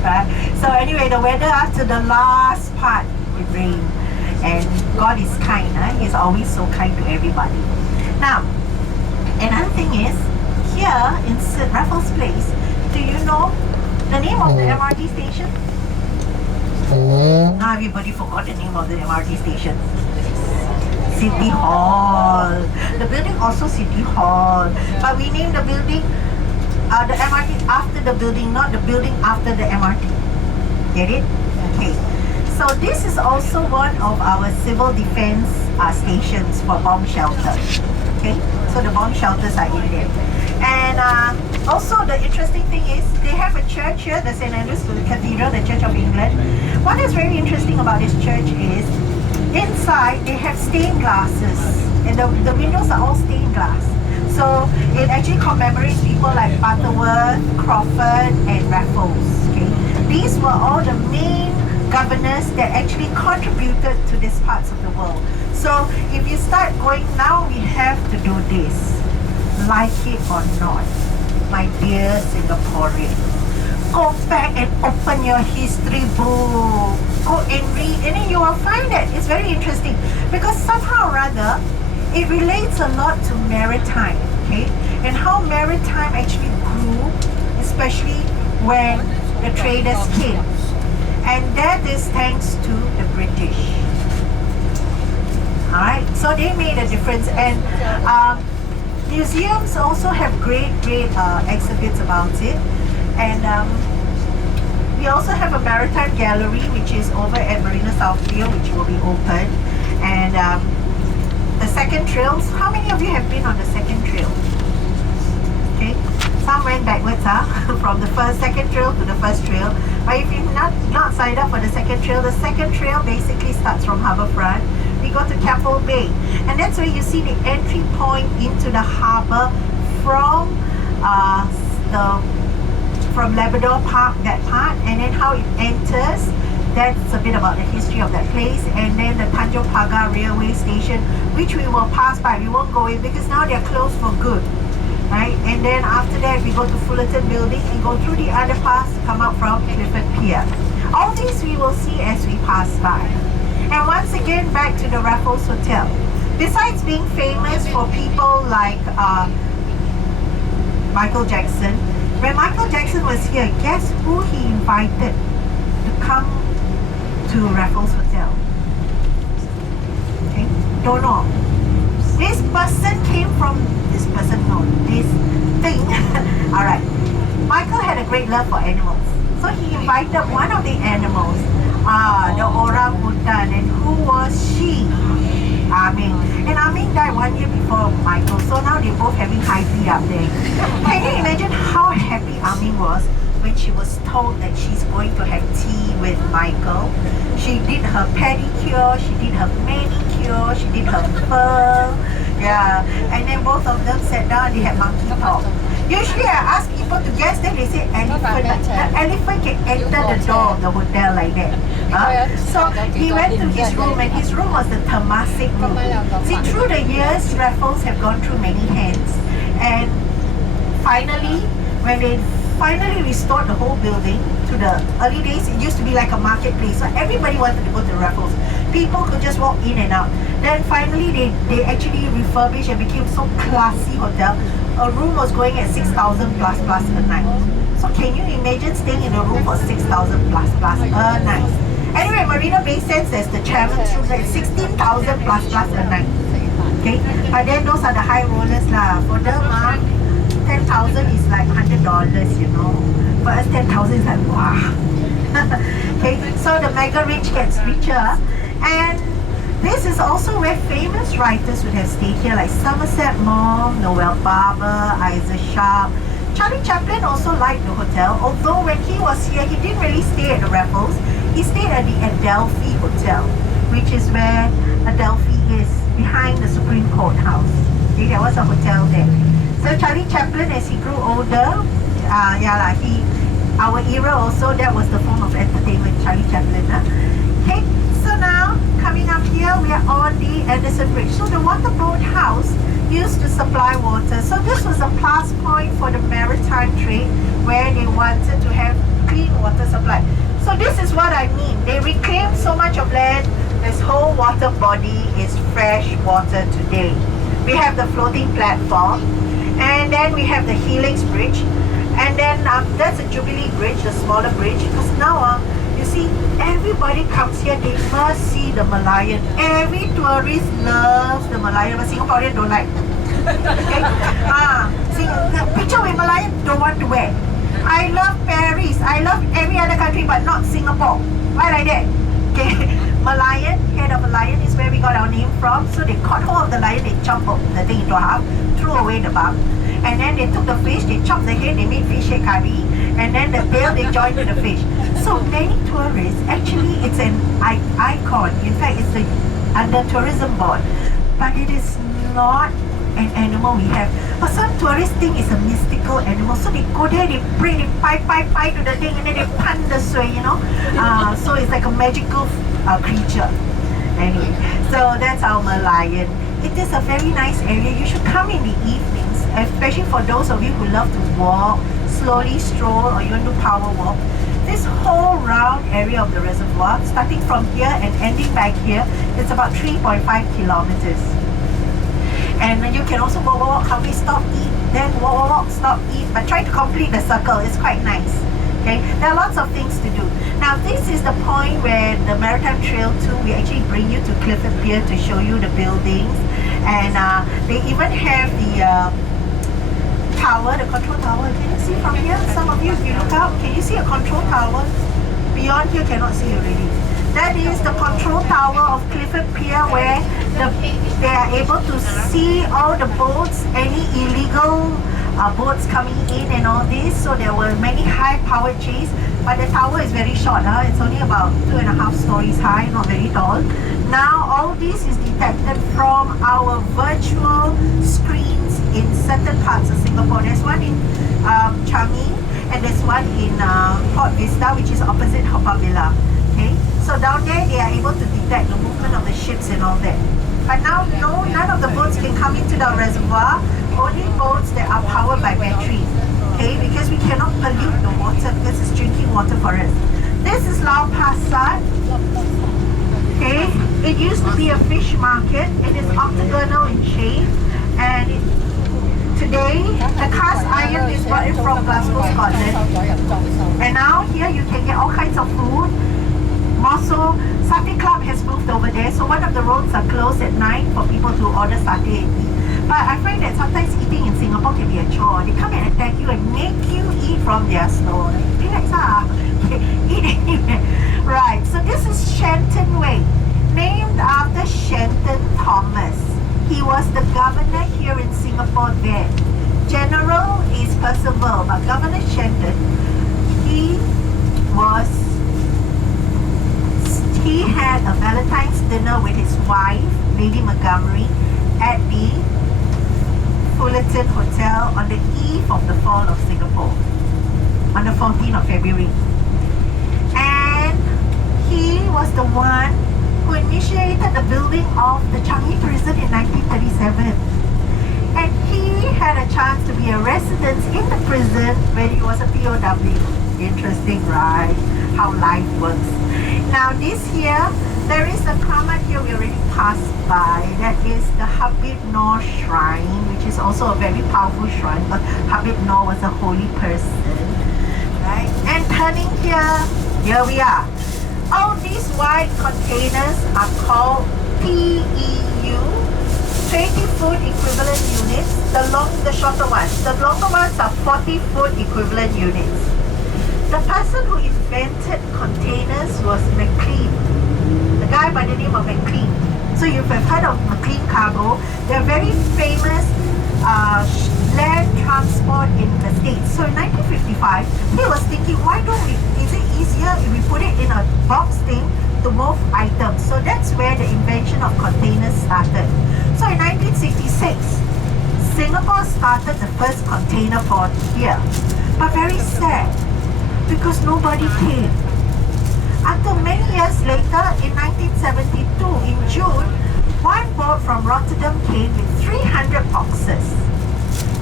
Right? So anyway, the weather after the last part with rain. And God is kind, He's always so kind to everybody. Now, another thing is, here in Raffles Place, do you know the name of the MRT station? Now everybody forgot the name of the MRT station. City Hall. The building also City Hall. But we named the building, the MRT after the building, not the building after the MRT. Get it? Okay. So this is also one of our civil defense stations for bomb shelters. Okay, so the bomb shelters are in there. And also the interesting thing is, they have a church here, the St. Andrew's Cathedral, the Church of England. What is very interesting about this church is, inside they have stained glasses, and the windows are all stained glass. So it actually commemorates people like Butterworth, Crawford and Raffles. Okay, these were all the main governors that actually contributed to these parts of the world. So if you start going, now we have to do this, like it or not, my dear Singaporeans. Go back and open your history book. Go and read, and then you will find that it's very interesting, because somehow or other it relates a lot to maritime, okay? And how maritime actually grew, especially when the traders came. And that is thanks to the British. Alright, so they made a difference. And museums also have great exhibits about it. And we also have a maritime gallery, which is over at Marina Southfield, which will be open. And the second trails, how many of you have been on the second trail? Okay, some went backwards from the second trail to the first trail. But if you've not signed up for the second trail basically starts from Harbourfront. We go to Keppel Bay, and that's where you see the entry point into the harbour from Labrador Park, that part, and then how it enters. That's a bit about the history of that place. And then the Tanjong Pagar railway station, which we will pass by. We won't go in because now they're closed for good. Right? And then after that we go to Fullerton Building and go through the underpass to come out from Clifford Pier. All these we will see as we pass by. And once again, back to the Raffles Hotel. Besides being famous for people like Michael Jackson, when Michael Jackson was here, guess who he invited to come to Raffles Hotel? Okay, don't know. This person came from this thing. Alright. Michael had a great love for animals. So he invited one of the animals, the orangutan. Tan. And who was she? Ming. And Ming died 1 year before Michael, so now they're both having high tea up there. Can you imagine how happy Ming was when she was told that she's going to have tea with Michael? She did her pedicure, she did her manicure, she did her fur, yeah. And then both of them sat down, they had monkey talk. Usually I ask people to guess, then they say elephant. The elephant can enter the door of the hotel like that. So he went to his room, and his room was the Temasek room. See, through the years, Raffles have gone through many hands, and finally, when they finally restored the whole building to the early days, it used to be like a marketplace, so everybody wanted to go to Raffles. People could just walk in and out. Then finally they actually refurbished and became so classy hotel. A room was going at 6,000 plus a night. So can you imagine staying in a room for 6,000 plus a night? Anyway, Marina Bay Sands, there's the chairman's room, that's 16,000 plus a night. Okay, but then those are the high rollers lah. For them, 10,000 is like $100, you know. For us, 10,000 is like wow. Okay, so the mega rich gets richer, and this is also where famous writers would have stayed here, like Somerset Maugham, Noel Barber, Isa Sharp. Charlie Chaplin also liked the hotel, although when he was here, he didn't really stay at the Raffles. He stayed at the Adelphi Hotel, which is where Adelphi is, behind the Supreme Court House. Okay, there was a hotel there. So Charlie Chaplin, as he grew older, our era also, that was the form of entertainment, Charlie Chaplin. Okay, so now, coming up here, we are on the Anderson Bridge. So the water boat house used to supply water. So this was a plus point for the maritime trade, where they wanted to have clean water supply. So this is what I mean. They reclaimed so much of land. This whole water body is fresh water today. We have the floating platform, and then we have the Helix Bridge, and then that's a Jubilee Bridge, the smaller bridge, because now you see, everybody comes here, they must see the Malayan. Every tourist loves the Malayan, but Singaporean don't like. Okay? See, the picture with Malayan don't want to wear. I love Paris, I love every other country, but not Singapore. Why like that? Okay, Malayan, head of a lion is where we got our name from. So they caught hold of the lion, they chopped the thing into half, threw away the barb, and then they took the fish, they chopped the head, they made fish head curry, and then the tail they joined to the fish. So many tourists, actually it's an icon. In fact, it's under tourism board, but it is not an animal we have. But some tourists think it's a mystical animal, so they go there, they pray, they pie to the thing, and then they pan the sway, you know. So it's like a magical creature. Anyway, so that's our Malayan. It is a very nice area. You should come in the evenings, especially for those of you who love to walk, slowly stroll, or even do power walk. This whole round area of the reservoir, starting from here and ending back here, it's about 3.5 kilometers. And you can also walk, halfway stop, eat, then walk, stop, eat, but try to complete the circle. It's quite nice. Okay, there are lots of things to do. Now this is the point where the Maritime Trail 2, we actually bring you to Clifford Pier to show you the buildings, and they even have the tower, the control tower. Can you see from here? Some of you, if you look up, can you see a control tower? Beyond here cannot see already. That is the control tower of Clifford Pier, where they are able to see all the boats, any illegal boats coming in and all this. So there were many high-powered chains, but the tower is very short. It's only about 2.5 stories high, not very tall. Now all this is detected from our virtual screens in certain parts of Singapore. There's one in Changi, and there's one in Port Vista, which is opposite Haw Par Villa. Okay, so down there they are able to detect the movement of the ships and all that. But now, no, none of the boats can come into the reservoir. Only boats that are powered by battery. Okay, because we cannot pollute the water, because it's drinking water for us. This is Lau Pa Sat. Okay, it used to be a fish market. It is octagonal in shape, and today the cast iron is brought in from Glasgow, Scotland. And now here you can get all kinds of food. Also, Satay Club has moved over there, so one of the roads are closed at night for people to order satay and eat. But I find that sometimes eating in Singapore can be a chore. They come and attack you and make you eat from their stall. Relax, okay, eat anyway. Right, so this is Shenton Way. was the governor here in Singapore then. General is Percival, but Governor Shenton, he had a Valentine's dinner with his wife, Lady Montgomery, at the Fullerton Hotel on the eve of the fall of Singapore, on the 14th of February. And he was the one who initiated the building of the Changi prison in 1937. And he had a chance to be a resident in the prison when he was a POW. Interesting, right? How life works. Now this here, there is a Kramat here we already passed by. That is the Habib Noor Shrine, which is also a very powerful shrine, but Habib Noor was a holy person. Right? And turning here we are. All these white containers are called PEU, 20-foot equivalent units. The shorter ones. The longer ones are 40-foot equivalent units. The person who invented containers was McLean. The guy by the name of McLean. So you have heard of McLean Cargo. They're very famous land transport in the States. So in 1955, he was thinking, is it easier if we put it in a box thing to move items? So that's where the invention of containers started. So in 1966, Singapore started the first container port here. But very sad, because nobody came. Until many years later, in 1972, in June, one boat from Rotterdam came with 300 boxes.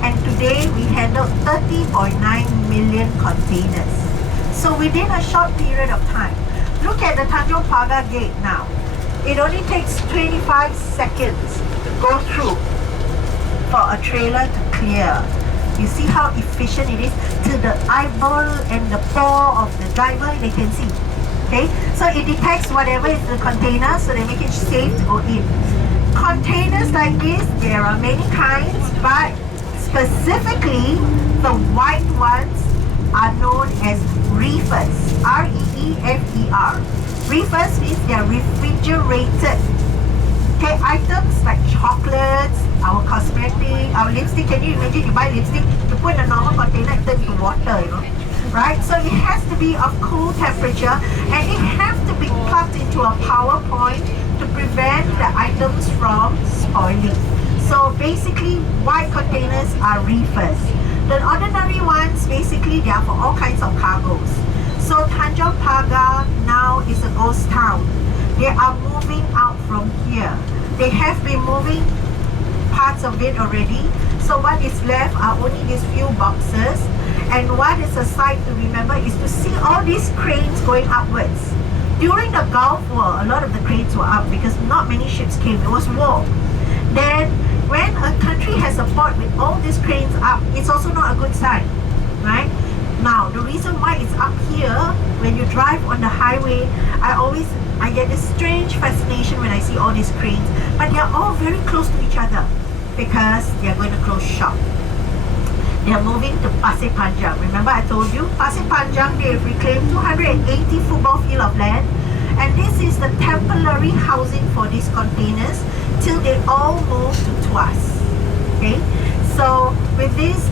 And today we handle 30.9 million containers. So within a short period of time, look at the Tanjong Pagar gate now. It only takes 25 seconds to go through for a trailer to clear. You see how efficient it is? To the eyeball and the paw of the driver, they can see. Okay, so it detects whatever is the container, so they make it safe to go in. Containers like this, there are many kinds, but specifically the white ones are known as reefers. R-E-E-F-E-R. Reefers means they are refrigerated. Okay, items like chocolates, our cosmetic, our lipstick. Can you imagine you buy lipstick, you put in a normal container, it turns to water, you know? Right? So it has to be of cool temperature, and it has to be plugged into a power point to prevent the items from spoiling. So basically, white containers are reefers. The ordinary ones, basically, they are for all kinds of cargoes. So Tanjong Pagar now is a ghost town. They are moving out from here. They have been moving parts of it already. So what is left are only these few boxes. And what is a sight to remember is to see all these cranes going upwards. During the Gulf War, a lot of the cranes were up because not many ships came. It was war. Then when a country has a port with all these cranes up, it's also not a good sign, right? Now, the reason why it's up here, when you drive on the highway, I get this strange fascination when I see all these cranes, but they're all very close to each other because they're going to close shop. They're moving to Pasir Panjang. Remember I told you, Pasir Panjang, they've reclaimed 280 football field of land, and this is the temporary housing for these containers till they all move to Tuas. Okay, so with this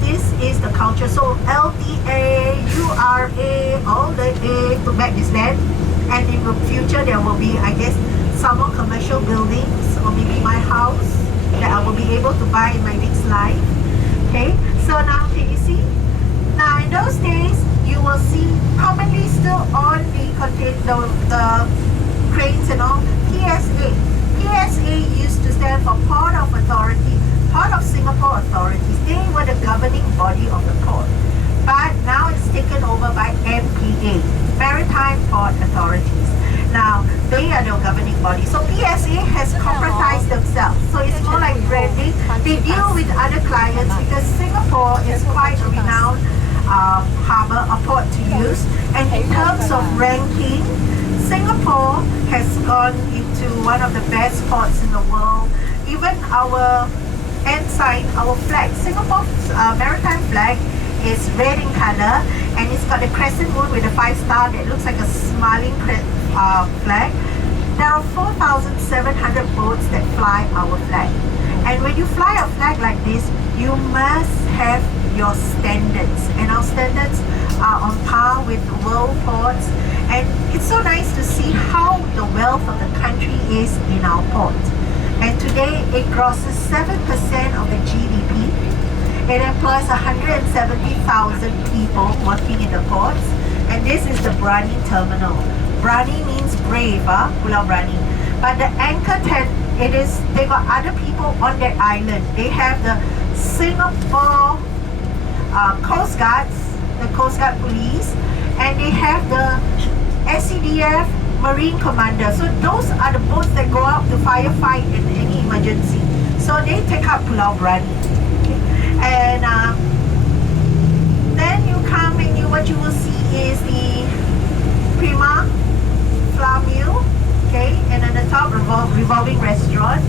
is the culture. So LTA, URA, all the A to back this land, and in the future there will be, I guess, some more commercial buildings, or maybe my house that I will be able to buy in my next life. Okay, so now can you see? Now in those days, you will see commonly still on the cranes and all, PSA. PSA used to stand for Port of Authority, Port of Singapore Authorities. They were the governing body of the port. But now it's taken over by MPA, Maritime Port Authorities. Now, they are the governing body. So PSA has corporatized themselves. So it's more like branding. They deal with other clients because Singapore is quite a renowned harbor, a port to use. And in terms of ranking, Singapore has gone into one of the best ports in the world. Even our ensign, our flag, Singapore's maritime flag is red in color, and it's got a crescent moon with a 5-star that looks like a smiling flag. There are 4,700 boats that fly our flag. And when you fly a flag like this, you must have your standards. And our standards are on par with world ports. And it's so nice to see how the wealth of the country is in our port. And today it grosses 7% of the GDP. It employs 170,000 people working in the ports. And this is the Brani terminal. Brani means brave, Pulau Brani. But the anchor they got other people on that island. They have the Singapore Coast Guards, the Coast Guard Police, and they have the SCDF Marine Commander. So those are the boats that go out to firefight in any emergency. So they take up Pulau Brani. Okay. And then you come and what you will see is the Prima Flour Mill, okay, and on the top revolving restaurant.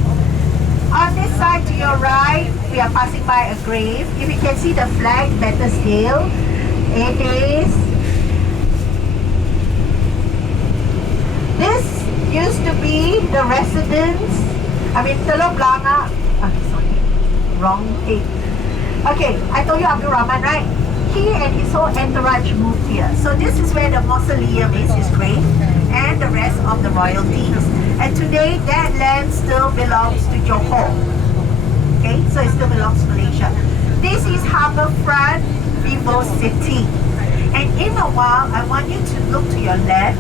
On this side to your right, we are passing by a grave. If you can see the flag, better still, it is. This used to be the residence. Telok Blangah. Sorry, wrong thing. Okay, I told you Abdul Rahman, right? He and his whole entourage moved here. So this is where the mausoleum is, his grave, and the rest of the royalties. And today that land still belongs to Johor. Okay, so it still belongs to Malaysia. This is Harbourfront, Vivo City. And in a while, I want you to look to your left.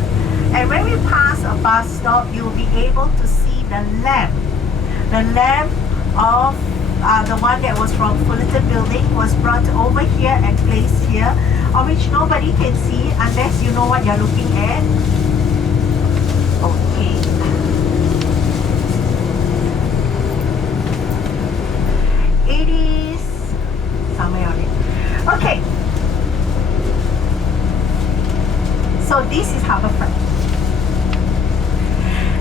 And when we pass a bus stop, you'll be able to see the lamp. The lamp of the one that was from Fullerton Building was brought over here and placed here, of which nobody can see unless you know what you're looking at. Okay. It is somewhere on it. Okay. So this is Harbourfront.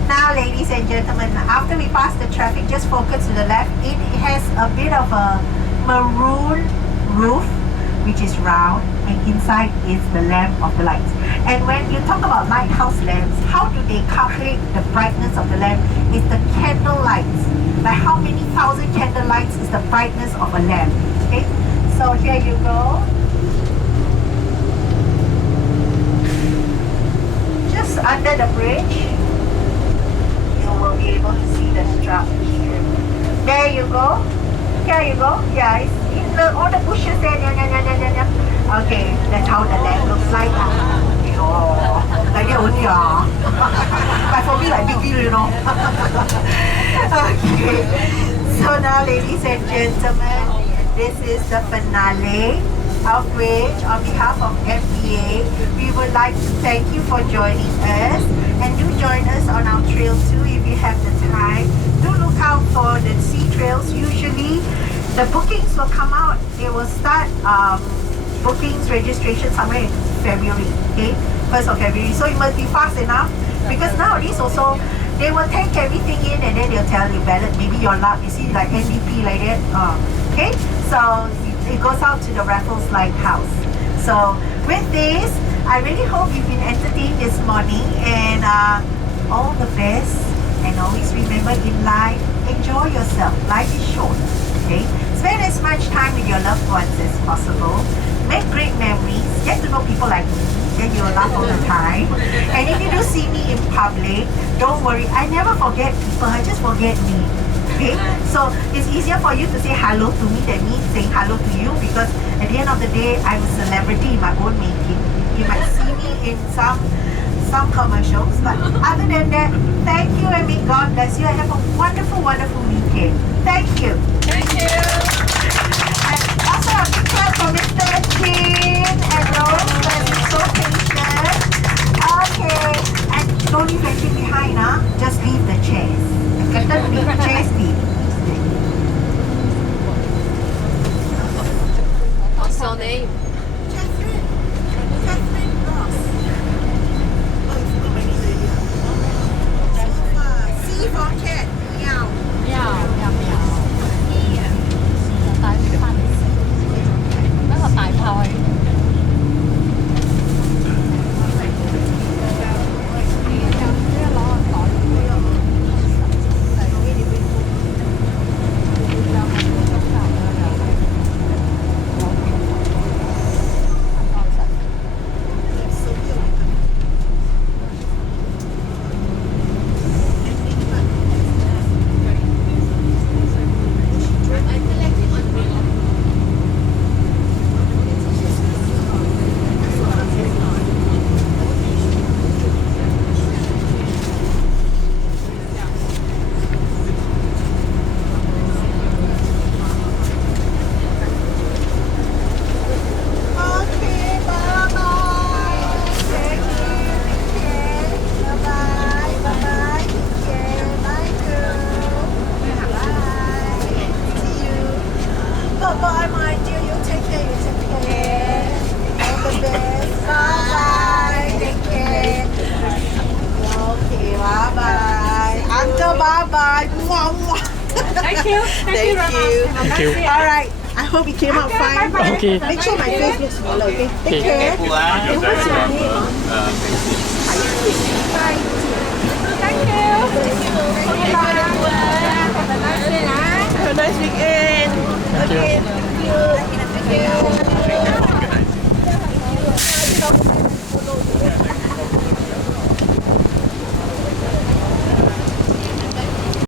Now, ladies and gentlemen, after we pass the traffic, just focus to the left. It has a bit of a maroon roof, which is round, and inside is the lamp of the lights. And when you talk about lighthouse lamps, how do they calculate the brightness of the lamp? It's the candle lights. Like how many thousand candle lights is the brightness of a lamp? Okay, so here you go. Just under the bridge, will be able to see the structure. There you go. Here you go. Yeah, it's in all the bushes there. Okay, that's how the land looks like. Oh, like that only. But for me, like big deal, you know. Okay. So now, ladies and gentlemen, this is the finale, of which, on behalf of FBA, we would like to thank you for joining us. And do join us on our trail too if you have the time. Do look out for the sea trails. Usually the bookings will come out. They will start bookings registration somewhere in February, okay? 1st of February. So you must be fast enough, because nowadays also they will take everything in and then they'll tell you ballot, maybe your luck. You see, like NDP like that. Okay? So it goes out to the Raffles Lighthouse. So with this, I really hope you've been entertained this morning, and all the best. And always remember, in life, enjoy yourself. Life is short, okay? Spend as much time with your loved ones as possible. Make great memories. Get to know people like me. Then you'll laugh all the time. And if you do see me in public, don't worry. I never forget people. I just forget me. Okay? So it's easier for you to say hello to me than me saying hello to you, because at the end of the day, I'm a celebrity in my own making. You might see me in some commercials, but other than that, thank you, and may God bless you, and have a wonderful, wonderful weekend. Thank you. Thank you. And also a big clap for Mr. Chin and Rose for being so patient. Okay, and don't leave anything behind, just leave the chairs. The curtain leave the chairs leave. What's your name? C for cat, meow. 大炮。uncle. Bye bye. Mwah, mwah. Thank you. Thank you. Thank you. All right. I hope it came out fine. Okay. Make sure my face looks smaller, okay? Take care. You're very welcome. Thank you.